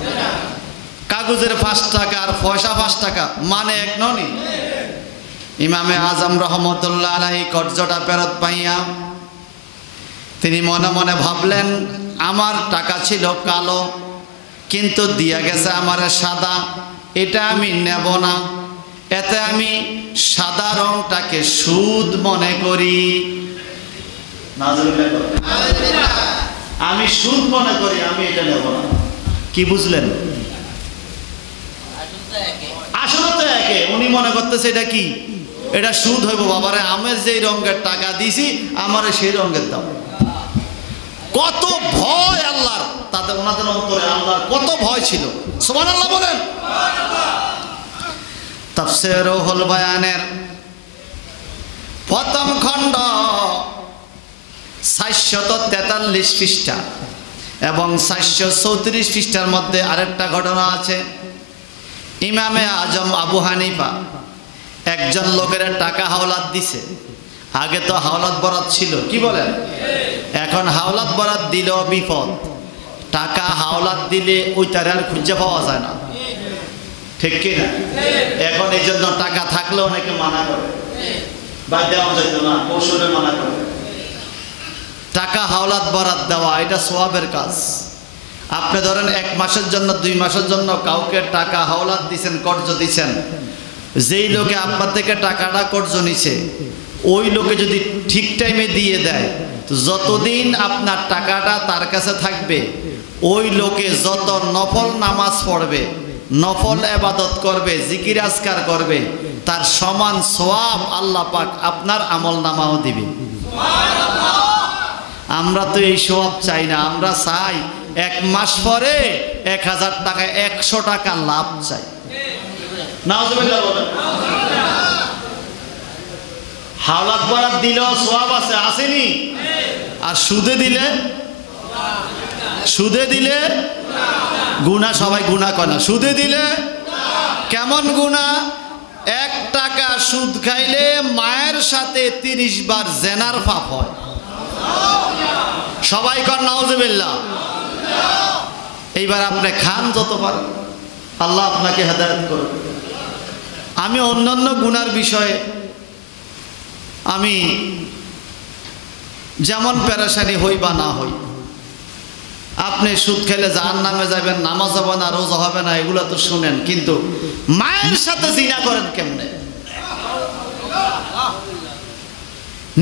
কাগজের 5 টাকা আর পয়সা 5 টাকা, মানে এক ননি। ইমামে আজম রহমতুল্লাহ আলাইহি কর্জটা ফেরত পাইয়া তিনি মনে মনে ভাবলেন, আমার টাকা ছিল কালো, কিন্তু দিয়া গেছে আমার সাদা, এটা আমি নেব না। এতে আমি সাদা রংটাকে সুদ মনে করি। আমি সুদ মনে করি, আমি এটা নেব না। কি বুঝলেন? আসলে তো একে। উনি মনে করতেছে এটা কি, এটা সুদ হইব। বাবারে, আমের যেই রঙের টাকা দিছি আমার সেই রঙের দাম। কত ভয় আল্লাহর তাদের, ওনাদের অন্তরে আল্লাহর কত ভয় ছিল। সুবহানাল্লাহ বলেন। তাফসীর রুহুল বায়ানের প্রথম খণ্ড 443 পৃষ্ঠা এবং 434 পৃষ্ঠার মধ্যে আরেকটা ঘটনা আছে। ইমামে আজম আবু হানিফা একজন লোকের টাকা হাওলাত দিছে। আগে তো হাওলাত বরাত ছিল, কি বলেন? এখন হাওলাত বরাত দিল বিপদ। টাকা হাওলাত দিলে ওই তার আর খুঁজে পাওয়া যায় না, ঠিক কি না? এখন এই জন্য টাকা থাকলে অনেকে মানা করে, বা দেওয়া যেত না, কৌশলে মানা করে। টাকা হাওলাত বরাত দেওয়া এটা সওয়াবের কাজ। আপনি ধরেন 1 মাসের জন্য 2 মাসের জন্য কাউকে টাকা হাওলাত দিছেন, কর্জ দিছেন। যেই লোকে আপনার থেকে টাকাটা কর্জ নিছে ওই লোকে যদি ঠিক টাইমে দিয়ে দেয়, তো যতদিন আপনার টাকাটা তার কাছে থাকবে ওই লোকে যত নফল নামাজ পড়বে, নফল ইবাদত করবে, জিকির আজকার করবে, তার সমান সওয়াব আল্লাহ পাক আপনার আমল নামাও দিবে। আমরা তো এই সওয়াব চাই না, আমরা চাই 1 মাস পরে 1000 টাকা 100 টাকা লাভ চাই। নাউজুবিল্লাহ বলেন। হাওলাত বরাত দিলেও সওয়াব আছে, আসেনি? আর সুদে দিলে, সুদে দিলে গুনাহ। সবাই গুনাহ করে না। সুদে দিলে কেমন গুনাহ? 1 টাকা সুদ খাইলে মায়ের সাথে 30 বার জেনার পাপ হয়। সবাই কর নাউজুবিল্লাহ। এইবার আপনি খান যতবার, আল্লাহ আপনাকে হেদায়েত করুন। আমি অন্যান্য গুনার বিষয়ে আমি যেমন পেরেশানি হই বা না হই, আপনি সুদ খেলে জাহান্নামে যাবেন, নামাজ হবে না, রোজা হবে না, এগুলো তো শুনেন, কিন্তু মায়ের সাথে জিনা করেন কেমনে?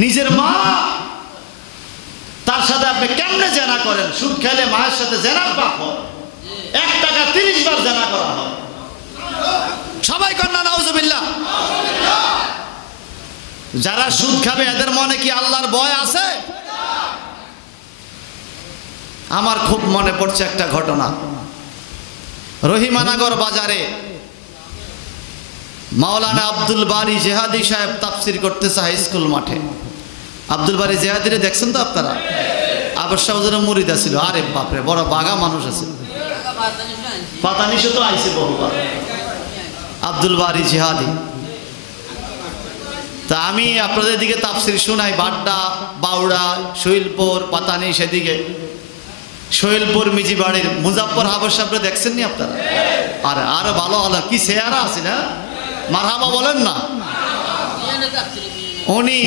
নিজের মা, তার সাথে আপনি কেমনে জেনা করেন? সুদ খেলে মায়ের সাথে জেনার পাপ হয়। 1 টাকা 30 বার জেনা করা হয়। সবাই কন্যা নাউজুবিল্লাহ। যারা সুদ খাবে এদের মনে কি আল্লাহর ভয় আছে? আমার খুব মনে পড়ছে একটা ঘটনা। রহিমানগর বাজারে মাওলানা আব্দুল বারী জেহাদি সাহেব তাফসির করতেছে হাই স্কুল মাঠে। আব্দুল বারী জেহাদিরে দেখছেন তো আপনারা? আবার সাউজের মুরিদা ছিল। আরে বাপরে, বড় বাঘা মানুষ আছে। পাতানিশো তো আইছে বহুবার। আব্দুল বারী জেহাদি। তা আমি আপনাদের দিকে তাফসির শোনাই, বাড্ডা, বাউড়া, শৈলপুর, পাতানি, সেদিকে শৈলপুর মিজিবাড়ির মুজাফফর হাবর সাহেবরা দেখছেন নি আপনারা? আরে আরো ভালো হলো, কি চেহারা আছে না, মারহাবা বলেন না। উনি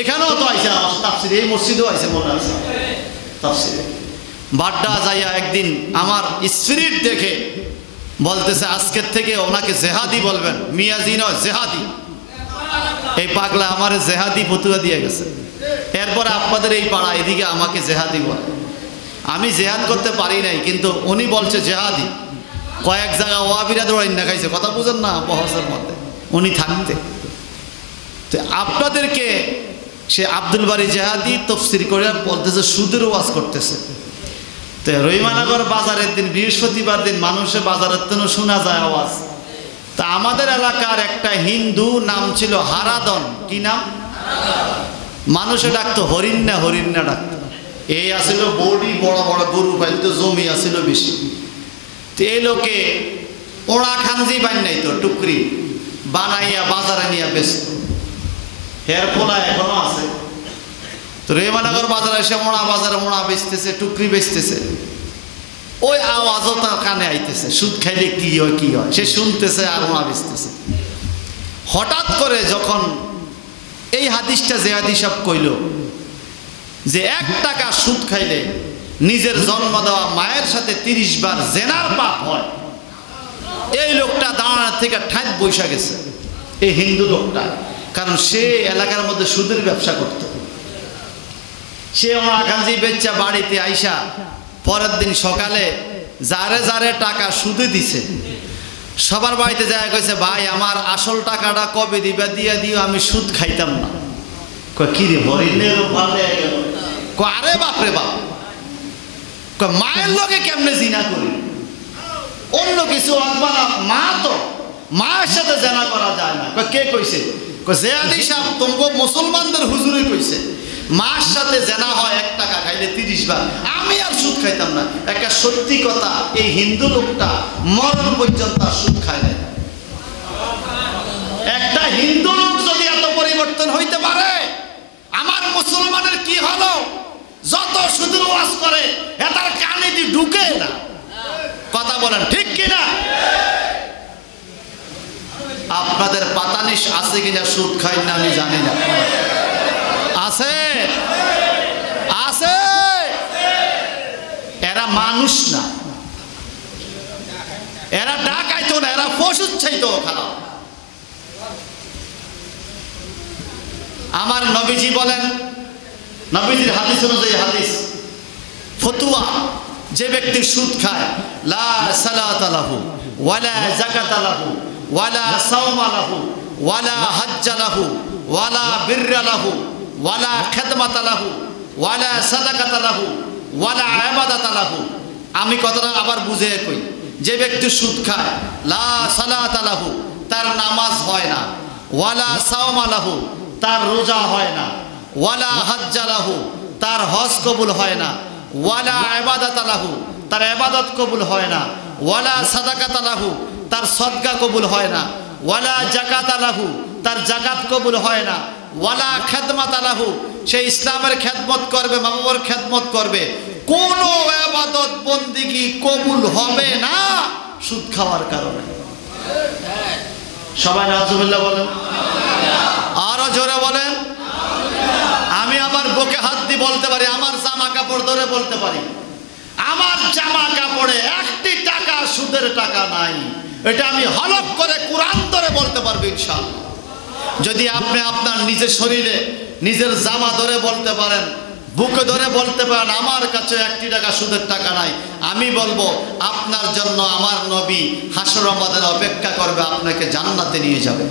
এখানেও তো আইসে তাফসির, এই মসজিদেও আইসে মনে আছে তাফসিরে। বাড্ডা যাইয়া একদিন আমার স্পিরিট দেখে বলতেছে আজকের থেকে ওনাকে জেহাদি বলবেন, মিয়াজি নয় জেহাদি। এই পাগলা আমার জেহাদি ফতুয়া দিয়ে গেছে। এরপরে আপনাদের এই পাড়া এদিকে আমাকে জেহাদি বলে। আমি জেহাদ করতে পারি নাই, কিন্তু উনি বলছে জেহাদি। কয়েক জায়গা ওয়াবিরা দৌড়াই না খাইছে, কথা বুঝেন না? বহসের মধ্যে উনি থাকতে। তো আপনাদেরকে সে আব্দুল বারী জেহাদি তফসির করে বলতেছে সুদের ওয়াজ করতেছে। তো রহিমানগর বাজারের দিন বৃহস্পতিবার দিন মানুষের বাজারের জন্য শোনা যায় আওয়াজ। তা আমাদের এলাকার একটা হিন্দু নাম ছিল হারাদন। কি নাম? মানুষে ডাকতো হরিণা, হরিণা ডাকতো। এই আসিল বডি, বড় বড় গরু পাইতো, জমি আসিল বেশি। তো এই লোকে ওড়া খানজি বানাই তো টুকরি বানাইয়া বাজারে নিয়ে বেচত। হের ফোলা এখনো আছে। তো রহিমানগর বাজারে এসে মোড়া বাজারে মোড়া বেচতেছে, টুকরি বেচতেছে। ওই আওয়াজও তার কানে আইতেছে, সুদ খাইলে কি হয় কি হয় সে শুনতেছে আর মোড়া বেচতেছে। হঠাৎ করে যখন এই হাদিসটা যে হাদিস সব কইল যে 1 টাকা সুদ খাইলে নিজের জন্ম দেওয়া মায়ের সাথে 30 বার জেনার পাপ হয়, এই লোকটা দাঁড়ানোর থেকে ঠাঁই বৈশা গেছে, এই হিন্দু লোকটা। কারণ সে এলাকার মধ্যে সুদের ব্যবসা করত। সে ওনাকাঞ্জি বেচ্চা বাড়িতে আইসা পরের দিন সকালে যারে যারে টাকা সুদে দিছে সবার বাড়িতে যায় কইছে, ভাই আমার আসল টাকাটা কবে দিবা, দিয়া দিও, আমি সুদ খাইতাম না। কয় কি রে হরিণের আরে বাপরে বাপ, মায়ের লোকে কেমনে জিনা করি, অন্য কিছু মা তো মায়ের সাথে জানা করা যায় না। কে কইছে? যে আদি সাহেব তোমাকে মুসলমানদের হুজুরে কইছে মার সাথে জানা হয় 1 টাকা খাইলে 30 বার। আমি আর সুদ খাইতাম না। একটা সত্যি কথা, এই হিন্দু লোকটা মরণ পর্যন্ত সুদ খায় না। একটা হিন্দু লোক যদি এত পরিবর্তন হইতে পারে, আমার মুসলমানের কি হলো? যত সুদের ওয়াজ করে এটার কানে দি ঢুকে না। কথা বলেন ঠিক কিনা? আপনাদের পাতানিশ আছে কিনা সুদ খাই না আমি জানি না। আছে আছে, এরা মানুষ না, এরা ডাকাইতো না, এরা পশু চাইতো খারাপ। আমার নবীজি বলেন, নবীজির হাদিস অনুযায়ী হাদিস ফতুয়া, যে ব্যক্তি সুদ খায় লা সালাতা লাহু ওয়ালা যাকাতা লাহু ওয়ালা সাওমা লাহু ওয়ালা হাজ্জা লাহু ওয়ালা বিররা লাহু ওয়ালা খিদমাতা লাহু ওয়ালা সাদাকাতা লাহু ওয়ালা ইবাদাতা লাহু। আমি কথাটা আবার বুঝে কই, যে ব্যক্তি সুদ খায় লা সালাতা লাহু, তার নামাজ হয় না, ওয়ালা সাওমা লাহু, তার রোজা হয় না, ওয়ালা হাজ্জা লাহু, তার হজ কবুল হয় না, ওয়ালা ইবাদাতা লাহু, তার ইবাদত কবুল হয় না, ওয়ালা সাদাকাতা লাহু, তার সদকা কবুল হয় না, ওয়ালা যাকাতা লাহু, তার যাকাত কবুল হয় না, ওয়ালা খিদমাতা লাহু, সে ইসলামের খেদমত করবে, মা বাবার খেদমত করবে, কোন ইবাদত বন্দেগী কবুল হবে না সুদ খাওয়ার কারণে। সবাই নাউজুবিল্লাহ বলেন, আরো জোরে বলেন। আমি আমার বুকে হাত দিয়ে বলতে পারি, আমার জামা কাপড় ধরে বলতে পারি, আমার জামা কাপড়ে 1টি টাকা সুদের টাকা নাই। এটা আমি হলফ করে কুরআন ধরে বলতে পারবো ইনশাআল্লাহ। যদি আপনি আপনার নিজের শরীরে নিজের জামা ধরে বলতে পারেন, বুকে ধরে বলতে পারেন আমার কাছে 1টি টাকা সুদের টাকা নাই, আমি বলবো আপনার জন্য আমার নবী হাসর আমাদের অপেক্ষা করবে, আপনাকে জান্নাতে নিয়ে যাবে।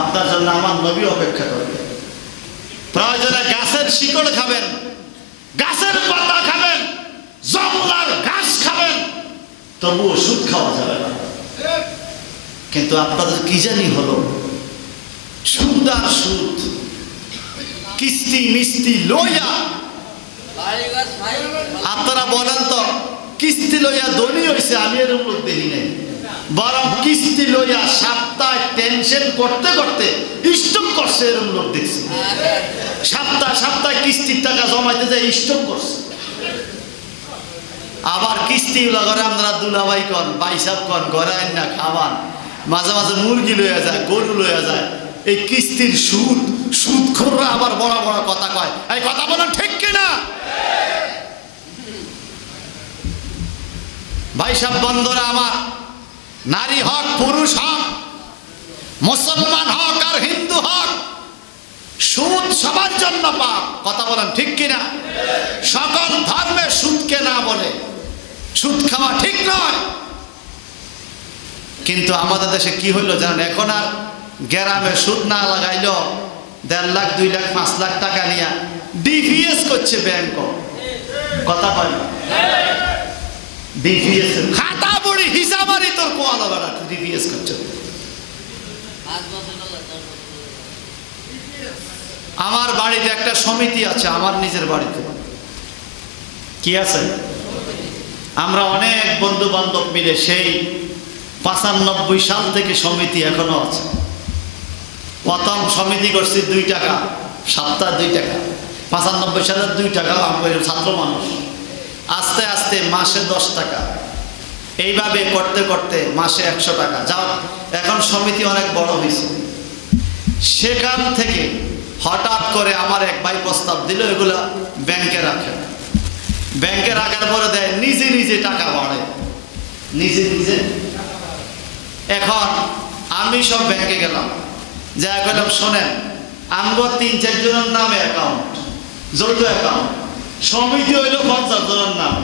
আপনার জন্য আমার নবী অপেক্ষা করবে। প্রয়োজনে গাছের শিকড় খাবেন, গাছের পাতা খাবেন, জঙ্গলার ঘাস খাবেন, তবুও সুদ খাওয়া যাবে না। কিন্তু আপনাদের কি জানি হলো, সুদ আর সুদ, কিস্তি মিস্তি লইয়া। আপনারা বলেন তো, কিস্তি লইয়া ধনী হয়েছে আমি এর উপর দেখি নাই, বরং কিস্তি লইয়া সপ্তাহে টেনশন করতে করতে স্টক করছে এরকম লোক দেখছি। সপ্তাহে কিস্তির টাকা জমাইতে যায় স্টক করছে। আবার কিস্তি করে আমরা দুলাভাই কন, বাইসাব কন, ঘরে আইন না খাবার, মাঝে মাঝে মুরগি লইয়া যায়, গরু লইয়া যায়। এই কিস্তির সুদ, সুদখোররা আবার বড় বড় কথা কয়। এই কথা বলেন ঠিক কিনা? ভাইসাব বন্ধুরা আমার, নারী হক, পুরুষ হক, মুসলমান হক আর হিন্দু হক, সুদ সবার জন্য পাপ। কথা বলেন ঠিক কিনা? সকল ধর্মে সুদকে না বলে, সুদ খাওয়া ঠিক নয়। কিন্তু আমাদের দেশে কি হইলো জানেন, এখন আর গ্রামে সুদ না লাগাইল 1.5 লাখ 2 লাখ 5 লাখ টাকা নিয়ে ডিপিএস করছে ব্যাংক। কথা কয় না? ডিভিএস খাতা বড়ি হিসাবারি তোর কোয়ালা বাড়া ডিভিএস করছে। আমার বাড়িতে একটা সমিতি আছে, আমার নিজের বাড়িতে কি আছে, আমরা অনেক বন্ধু বান্ধব মিলে সেই 95 সাল থেকে সমিতি এখনো আছে। প্রথম সমিতি করছি 2 টাকা, সপ্তাহ 2 টাকা, 95 সালের 2 টাকা আমাদের ছাত্র মানুষ, আস্তে আস্তে মাসে 10 টাকা, এইভাবে করতে করতে মাসে 100 টাকা। যাও এখন সমিতি অনেক বড় হয়েছে। সেখান থেকে হঠাৎ করে আমার এক ভাই প্রস্তাব দিল এগুলা ব্যাংকে রাখে। ব্যাংকে রাখার পরে দেয় নিজে নিজে টাকা বাড়ে, নিজে নিজে। এখন আমি সব ব্যাংকে গেলাম, যা গেলাম শোনেন আমগো 3-4 জনের নামে অ্যাকাউন্ট, যৌথ অ্যাকাউন্ট, সমিতি হইল 50 জনের নাম।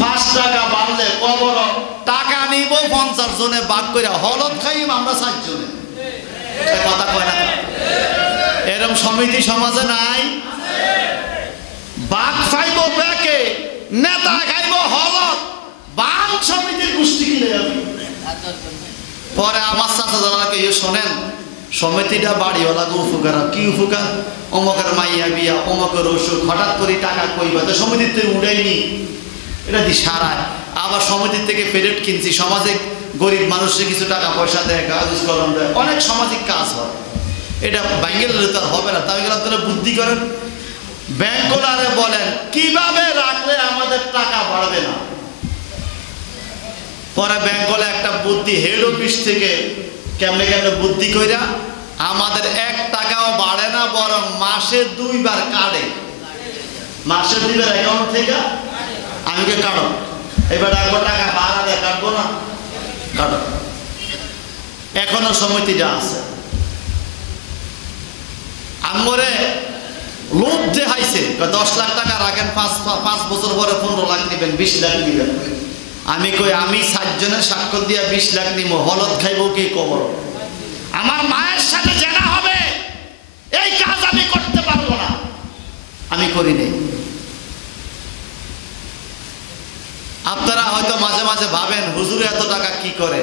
5 টাকা বাড়লে কবর টাকা নিব 50 জনে ভাগ করে, হলদ খাইম আমরা 7 জনে। কথা কয় না? এরকম সমিতি সমাজে নাই। বাঘ খাইব ব্যাকে, নেতা খাইব হলদ, বাঘ সমিতির গোষ্ঠী কিনে যাবে। পরে আমার চাচা দাদাকে শোনেন সমিতিটা বাড়িওয়ালাকে উপকার, কি উপকার, অমকের মাইয়া বিয়া, অমকের ওষুধ, হঠাৎ করে টাকা কইবা তো সমিতির থেকে উড়াইনি, এটা দিয়ে সারায়। আবার সমিতির থেকে পেলেট কিনছি, সমাজে গরিব মানুষের কিছু টাকা পয়সা দেয়, কাগজ কলম দেয়, অনেক সামাজিক কাজ হয়। এটা ব্যাংকের তো হবে না, তাই গেলে আপনারা বুদ্ধি করেন। ব্যাংকলারে বলেন কিভাবে রাখলে আমাদের টাকা বাড়বে না। পরে ব্যাংকলে একটা বুদ্ধি, হেড অফিস থেকে কেমনে কেমনে বুদ্ধি কইরা আমাদের 1 টাকাও বাড়ে না, বরং মাসে 2 বার কাটে। মাসে 2 বার অ্যাকাউন্ট থেকে আমি কে কাটো, এবার রাখবো টাকা বাড়ালে কাটবো না, কাটো। এখনো সমিতিটা আছে। আমরে লোভ যে হাইছে 10 লাখ টাকা রাখেন, 5 বছর পরে 15 লাখ নিবেন, 20 লাখ নিবেন। আমি কই আমি 7 জনের স্বাক্ষর দিয়া 20 লাখ নিব, হলদ খাইব কি কবর? আমার মায়ের সাথে জেনা হবে, এই কাজ আমি করতে পারবো না, আমি করি নাই। আপনারা হয়তো মাঝে মাঝে ভাবেন হুজুরে এত টাকা কি করে।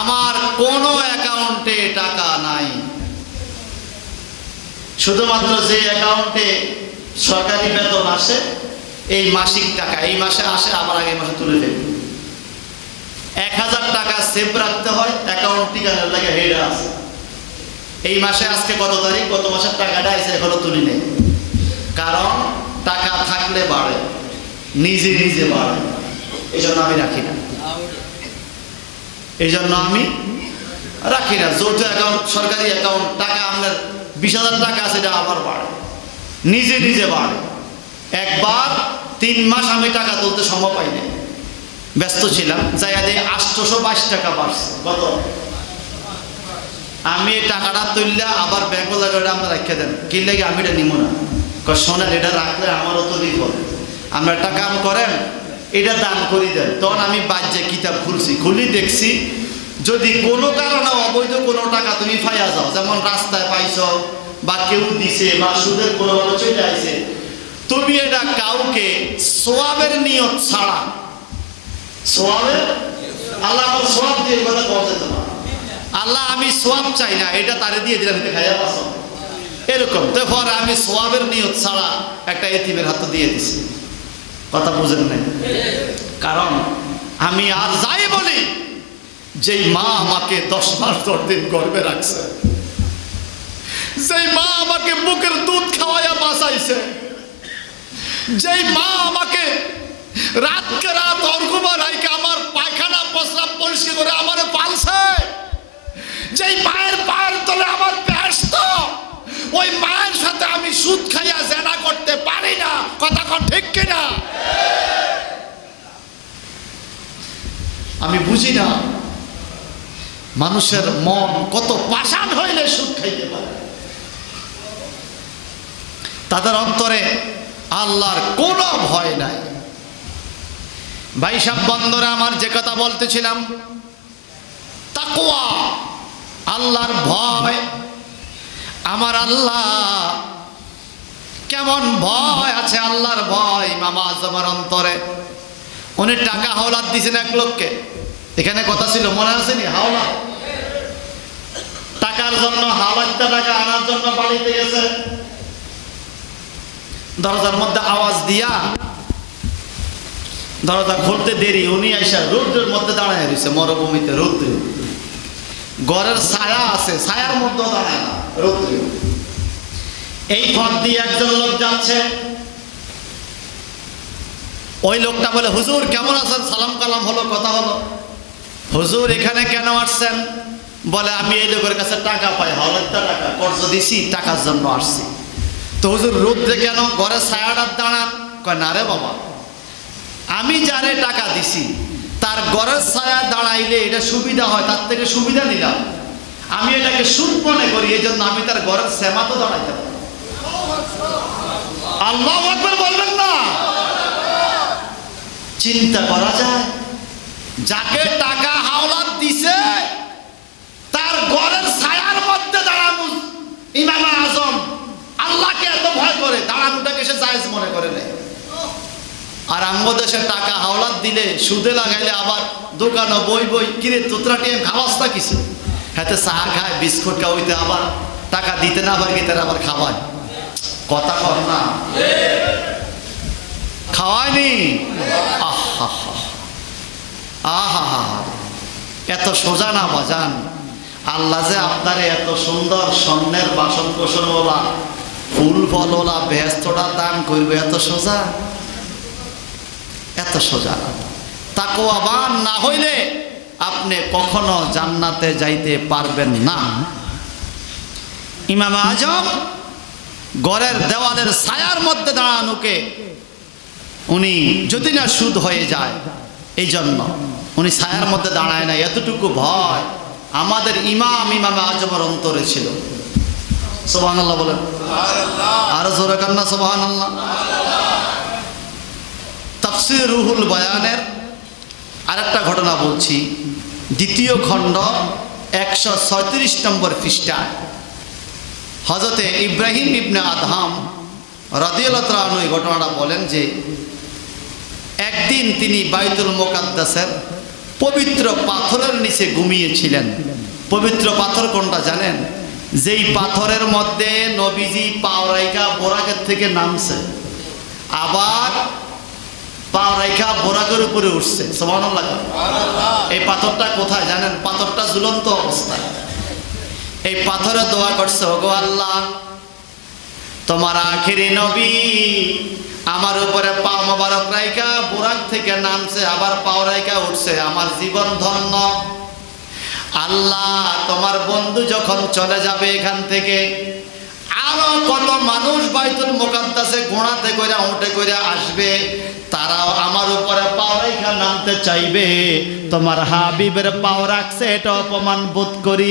আমার কোনো অ্যাকাউন্টে টাকা নাই, শুধুমাত্র যে অ্যাকাউন্টে সরকারি বেতন আসে, এই মাসিক টাকা এই মাসে আসে, আবার আগে মাসে তুলে দেবে। 1000 টাকা সেভ রাখতে হয়, অ্যাকাউন্ট ঠিকানার লাগে হেড আছে। এই মাসে আজকে কত তারিখ, কত মাসের টাকাটা আছে এখনো তুলি নেই। কারণ টাকা থাকলে বাড়ে, নিজে নিজে বাড়ে, এই জন্য আমি রাখি না, এই জন্য আমি রাখি না। যৌথ অ্যাকাউন্ট, সরকারি অ্যাকাউন্ট, টাকা আপনার 20,000 টাকা আছে, এটা আবার বাড়ে, নিজে নিজে বাড়ে। একবার 3 মাস আমি টাকা তুলতে সময় পাইনি, ব্যস্ত ছিলাম, জায়গা দিয়ে 822 টাকা বাড়ছে। কত? আমি এই টাকাটা তুললে আবার ব্যাংক লাগে আমরা রেখে দেন, কি লাগে আমি এটা নিব না। শোনেন এটা রাখলে আমারও তো বিপদ, আমরা একটা কাম করেন এটা দান করি দেন। তখন আমি বাজ্যে কিতাব খুলি দেখছি যদি কোনো কারণে অবৈধ কোনো টাকা তুমি পাইয়া যাও, যেমন রাস্তায় পাইছ বা কেউ দিছে বা সুদের কোনো চলে আইছে, তুমি এটা কাউকে সোয়াবের নিয়ত ছাড়া, সোয়াবের আল্লাহ সোয়াব দিয়ে কথা বলতে তোমার আল্লাহ আমি সোয়াব চাই না, এটা তারে দিয়ে দিলাম খাইয়া বাঁচো, এরকম। তারপর আমি সোয়াবের নিয়ত ছাড়া একটা এতিমের হাতে দিয়ে দিছি। কথা বুঝেন নাই? কারণ আমি আর যাই বলি, যেই মা আমাকে 10 মাস 10 দিন গর্ভে রাখছে, যেই মা আমাকে বুকের দুধ খাওয়াইয়া বাঁচাইছে, যেই মা আমাকে রাতকে রাত অর্ঘবা রাইকে আমার পায়খানা প্রস্রাব পরিষ্কার করে আমারে পালছে, যেই মায়ের পায়ের তলে আমার ব্যস্ত, ওই মায়ের সাথে আমি সুদ খাইয়া জেনা করতে পারি না। কথা কন ঠিক কিনা? আমি বুঝি না মানুষের মন কত পাষাণ হইলে সুদ খাইতে পারে। তাদের অন্তরে আল্লাহর কোনো ভয় নাই। ভাই সাহেব বন্ধুরা, আমার যে কথা বলতেছিলাম, তাকওয়া, আল্লাহর ভয়। আমার আল্লাহ কেমন ভয় আছে, আল্লাহর ভয় ইমাম আজমের অন্তরে। উনি টাকা হাওলাত দিয়েছেন এক লোককে, এখানে কথা ছিল মনে আছে নি? হাওলাত টাকার জন্য, হাওলাতটা টাকা আনার জন্য বাড়িতে গেছে। দরজার মধ্যে আওয়াজ দিয়া দরজা খুলতে দেরি, উনি আইসা রৌদ্রের মধ্যে দাঁড়ায় রয়েছে, মরুভূমিতে রৌদ্র, ঘরের ছায়া আছে, ছায়ার মধ্যে দাঁড়ায় না, রৌদ্র। এই পথ দিয়ে একজন লোক যাচ্ছে, ওই লোকটা বলে, হুজুর কেমন আছেন? সালাম কালাম হলো, কথা হলো। হুজুর এখানে কেন আসছেন? বলে আমি এই লোকের কাছে টাকা পাই, হাওলাতটা টাকা কর্জ দিছি, টাকার জন্য আসছি। তো হুজুর রৌদ্রে কেন? ঘরে ছায়াটার দাঁড়ান। কয় না রে বাবা, আমি যারে টাকা দিছি তার ঘরের ছায়া দাঁড়াইলে এটা সুবিধা হয়, তার থেকে সুবিধা নিলাম, আমি এটাকে সুদ মনে করি, এই জন্য আমি তার ঘরের শ্যামা তো দাঁড়াইতে পারি। আল্লাহু আকবার বলবেন না? চিন্তা করা যায়, যাকে টাকা হাওলাত দিছে তার ঘরের ছায়ার মধ্যে দাঁড়ানো ইমাম আজম আল্লাহকে এত ভয় করে, দাঁড়ানোটাকে সে জায়েজ মনে করে নেয়। আর আমগো দেশে টাকা হাওলাত দিলে, সুদে লাগাইলে আবার দোকানে বই বই, কিরে তোতরা টিএম খাওয়াস না কিছু, হাতে চা খায়, বিস্কুট খাওয়াইতে, আবার টাকা দিতে না পারে তারা আবার খাওয়ায়। কথা কর না, খাওয়ায়নি? আহা আহা, এত সোজা না বাজান। আল্লাহ যে আপনারে এত সুন্দর স্বর্ণের বাসন কোসনওয়ালা, ফুল ফলওয়ালা বেহেশতটা দান করবে, এত সোজা? এত সোজা না। তাকওয়াবান না হইলে আপনি কখনো জান্নাতে যাইতে পারবেন না। ইমাম আজম ঘরের দেওয়ালের ছায়ার মধ্যে দাঁড়ানোকে উনি যদি না সুদ হয়ে যায়, এই জন্য উনি ছায়ার মধ্যে দাঁড়ায় না। এতটুকু ভয় আমাদের ইমাম আজমের অন্তরে ছিল। সুবহানাল্লাহ বলেন, আরো জোরে কান্না সুবহানাল্লাহ। তাফসীর রুহুল বয়ানের আরেকটা ঘটনা বলছি, দ্বিতীয় খণ্ড 136 নম্বর পৃষ্ঠায় হযরতে ইব্রাহিম ইবনে আদহাম রাদিয়াল্লাহু তাআলা আনহু এই ঘটনাটা বলেন যে একদিন তিনি বাইতুল মুকাদ্দাসের পবিত্র পাথরের নিচে ঘুমিয়েছিলেন। পবিত্র পাথর কোনটা জানেন? যেই পাথরের মধ্যে নবীজি পাও রাইখা বোরাকের থেকে নামছে, আবার পাও রাইখা বোরাকের উপরে উঠছে। সুবহানাল্লাহ। এই পাথরটা কোথায় জানেন? পাথরটা ঝুলন্ত অবস্থায়। এই পাথরে দোয়া করছে, ওগো আল্লাহ, তোমার আখিরি নবী আমার উপরে পাও মোবারক রাইখা বোরাক থেকে নামছে, আবার পাও রাইখা উঠছে, আমার জীবন ধন্য। আল্লাহ, তোমার বন্ধু যখন চলে যাবে এখান থেকে, আরো কত মানুষ বাইতুল মুকাদ্দাসে ঘোড়াতে করে উঠে করে আসবে, তারাও আমার উপরে পাও রাইখা নামতে চাইবে। তোমার হাবিবের পাও রাখছে, এটা অপমান বোধ করি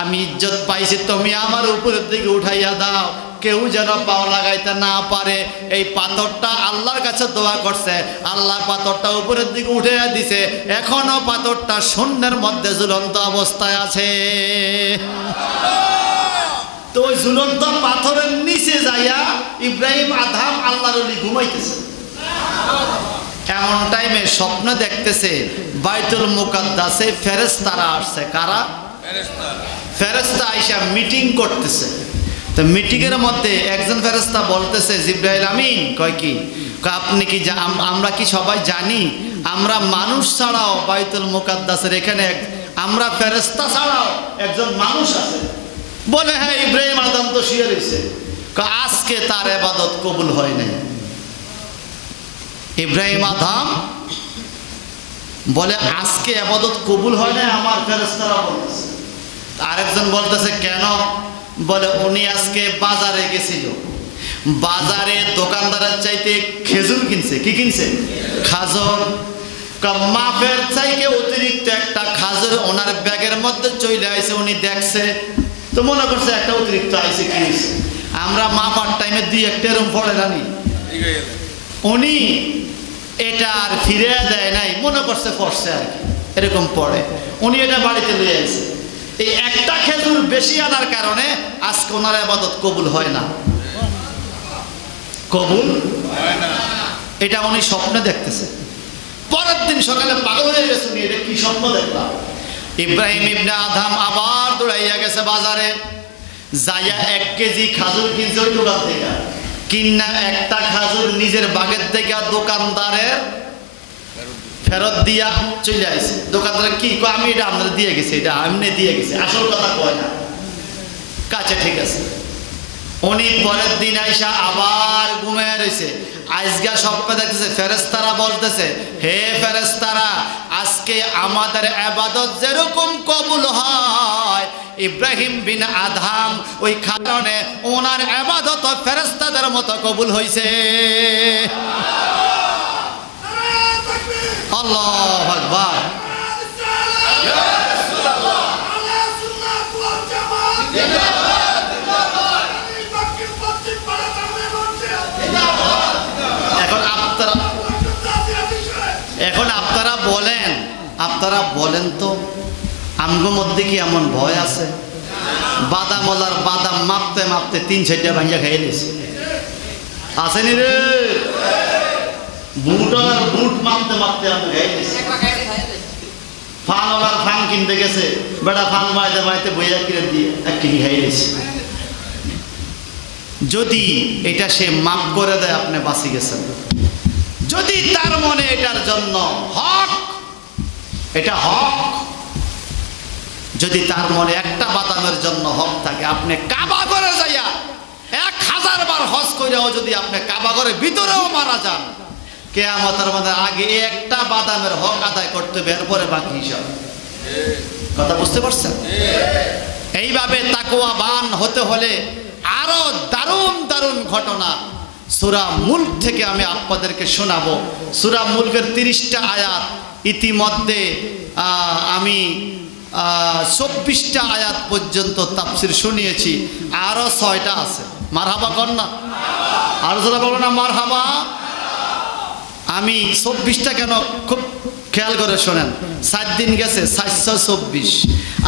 আমি ইজ্জত পাইছি, তুমি আমার উপরের দিকে উঠাইয়া দাও, কেউ যেন পাও লাগাইতে না পারে। এই পাথরটা আল্লাহর কাছে দোয়া করছে, আল্লাহ পাথরটা উপরের দিকে উঠাইয়া দিছে, এখনো পাথরটা শূন্যের মধ্যে ঝুলন্ত অবস্থায় আছে। তো ওই ঝুলন্ত পাথরের নিচে যাইয়া ইব্রাহিম আদহাম আল্লাহর ওলি ঘুমাইতেছে। এমন টাইমে স্বপ্ন দেখতেছে বাইতুল মুকাদ্দাসে ফেরেশতারা আসছে। কারা? ফেরেশতা আইসা মিটিং করতেছে। তো মিটিং এর মধ্যে একজন ফেরেশতা বলতেছে, জিবরাইল আমিন। কয় কি? আপনি কি আমরা কি সবাই জানি আমরা মানুষ ছাড়াও বাইতুল মুকাদ্দাসের এখানে আমরা ফেরেশতা ছাড়াও একজন মানুষ আছে? বলে হ্যাঁ, ইব্রাহিম আদম তো শুয়ে রয়েছে। আজকে তার ইবাদত কবুল হয় নাই। ইব্রাহিম আদম বলে আজকে ইবাদত কবুল হয় না, আমার ফেরেশতারা বলতেছে। আরেকজন বলতেছে কেন? বলে উনি আজকে বাজারে গেছিল, বাজারে দোকানদারের চাইতে খেজুর কিনছে। কি কিনছে? খাজর। মাপের চাইতে অতিরিক্ত একটা খাজর ওনার ব্যাগের মধ্যে চলে আইছে, উনি দেখছে, তো মনে করছে একটা অতিরিক্ত আইছে, কি হয়েছে? আমরা মাপার টাইমে দুই একটা এরকম পড়ে জানি, উনি এটা আর ফিরে দেয় নাই, মনে করছে পড়ছে আর কি, এরকম পড়ে, উনি এটা বাড়িতে নিয়ে আসছে। এই একটা খেজুর বেশি আনার কারণে আজকে ওনার ইবাদত কবুল হয় না। কবুল হয় না। এটা উনি স্বপ্নে দেখতেছে। পরের দিন সকালে পাগল হয়ে গেছে, এটা কি স্বপ্ন দেখলাম। ইব্রাহিম ইবনে আদহাম আবার দৌড়াইয়া গেছে বাজারে, যাইয়া 1 কেজি খাজুর কিনছে ওই দোকান থেকে, কিনা একটা খাজুর নিজের বাগের থেকে দোকানদারের ফেরত দিয়া চলে আসছে। দোকানদার কি কয়, আমি এটা আপনার দিয়ে গেছি, এটা এমনি দিয়ে গেছি, আসল কথা কয় না। কাছে ঠিক আছে। উনি পরের দিন আইসা আবার ঘুমিয়ে রয়েছে। আজকে স্বপ্ন দেখতেছে, ফেরেশতারা বলতেছে, হে ফেরেশতারা, আজকে আমাদের ইবাদত যেরকম কবুল হয় ইব্রাহিম বিন আদহাম ওই কারণে ওনার ইবাদত ফেরেশতাদের মতো কবুল হয়েছে। আল্লাহু আকবার। এখন আপনারা বলেন তো, আমগো মধ্যে কি এমন ভয় আছে? বাদামলার বাদাম মাপতে মাপতে 3-4টা ভাঙিয়া খাইয়ে নিয়েছে, আসেনি রে? বুটলার বুট মাপতে মাপতে আপনি খাইয়ে নিয়েছে। ফানওয়ালার ফান কিনতে গেছে, বেটা ফান মাইতে মাইতে বইয়া কিনে দিয়ে 1 কেজি খাইয়ে নিয়েছে। যদি এটা সে মাপ করে দেয়, আপনি বাঁচি গেছেন। যদি তার মনে এটার জন্য হক, এটা হক, যদি তার মনে একটা বাদামের জন্য হক থাকে, আপনি কাবা করে যাইয়া 1000 বার হজ কইরাও যদি আপনি কাবা করে ভিতরেও মারা যান, কিয়ামতের মাঠে আগে একটা বাদামের হক আদায় করতে হবে, এরপরে বাকি হিসাব। কথা বুঝতে পারছেন? এইভাবে তাকওয়াবান হতে হলে আরো দারুণ দারুণ ঘটনা সূরা মুলক থেকে আমি আপনাদেরকে শোনাবো। সূরা মুলকের 30টা আয়াত ইতিমধ্যে আমি 24টা আয়াত পর্যন্ত তাফসীর শুনিয়েছি, আরো 6টা আছে। মারহাবা কর না, আরো যারা বলো না মারহাবা। আমি 24টা কেন খুব খেয়াল করে শোনেন। 7 দিন গেছে, 724,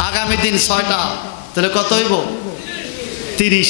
আগামী দিন 6টা, তাহলে কত হইব? 30।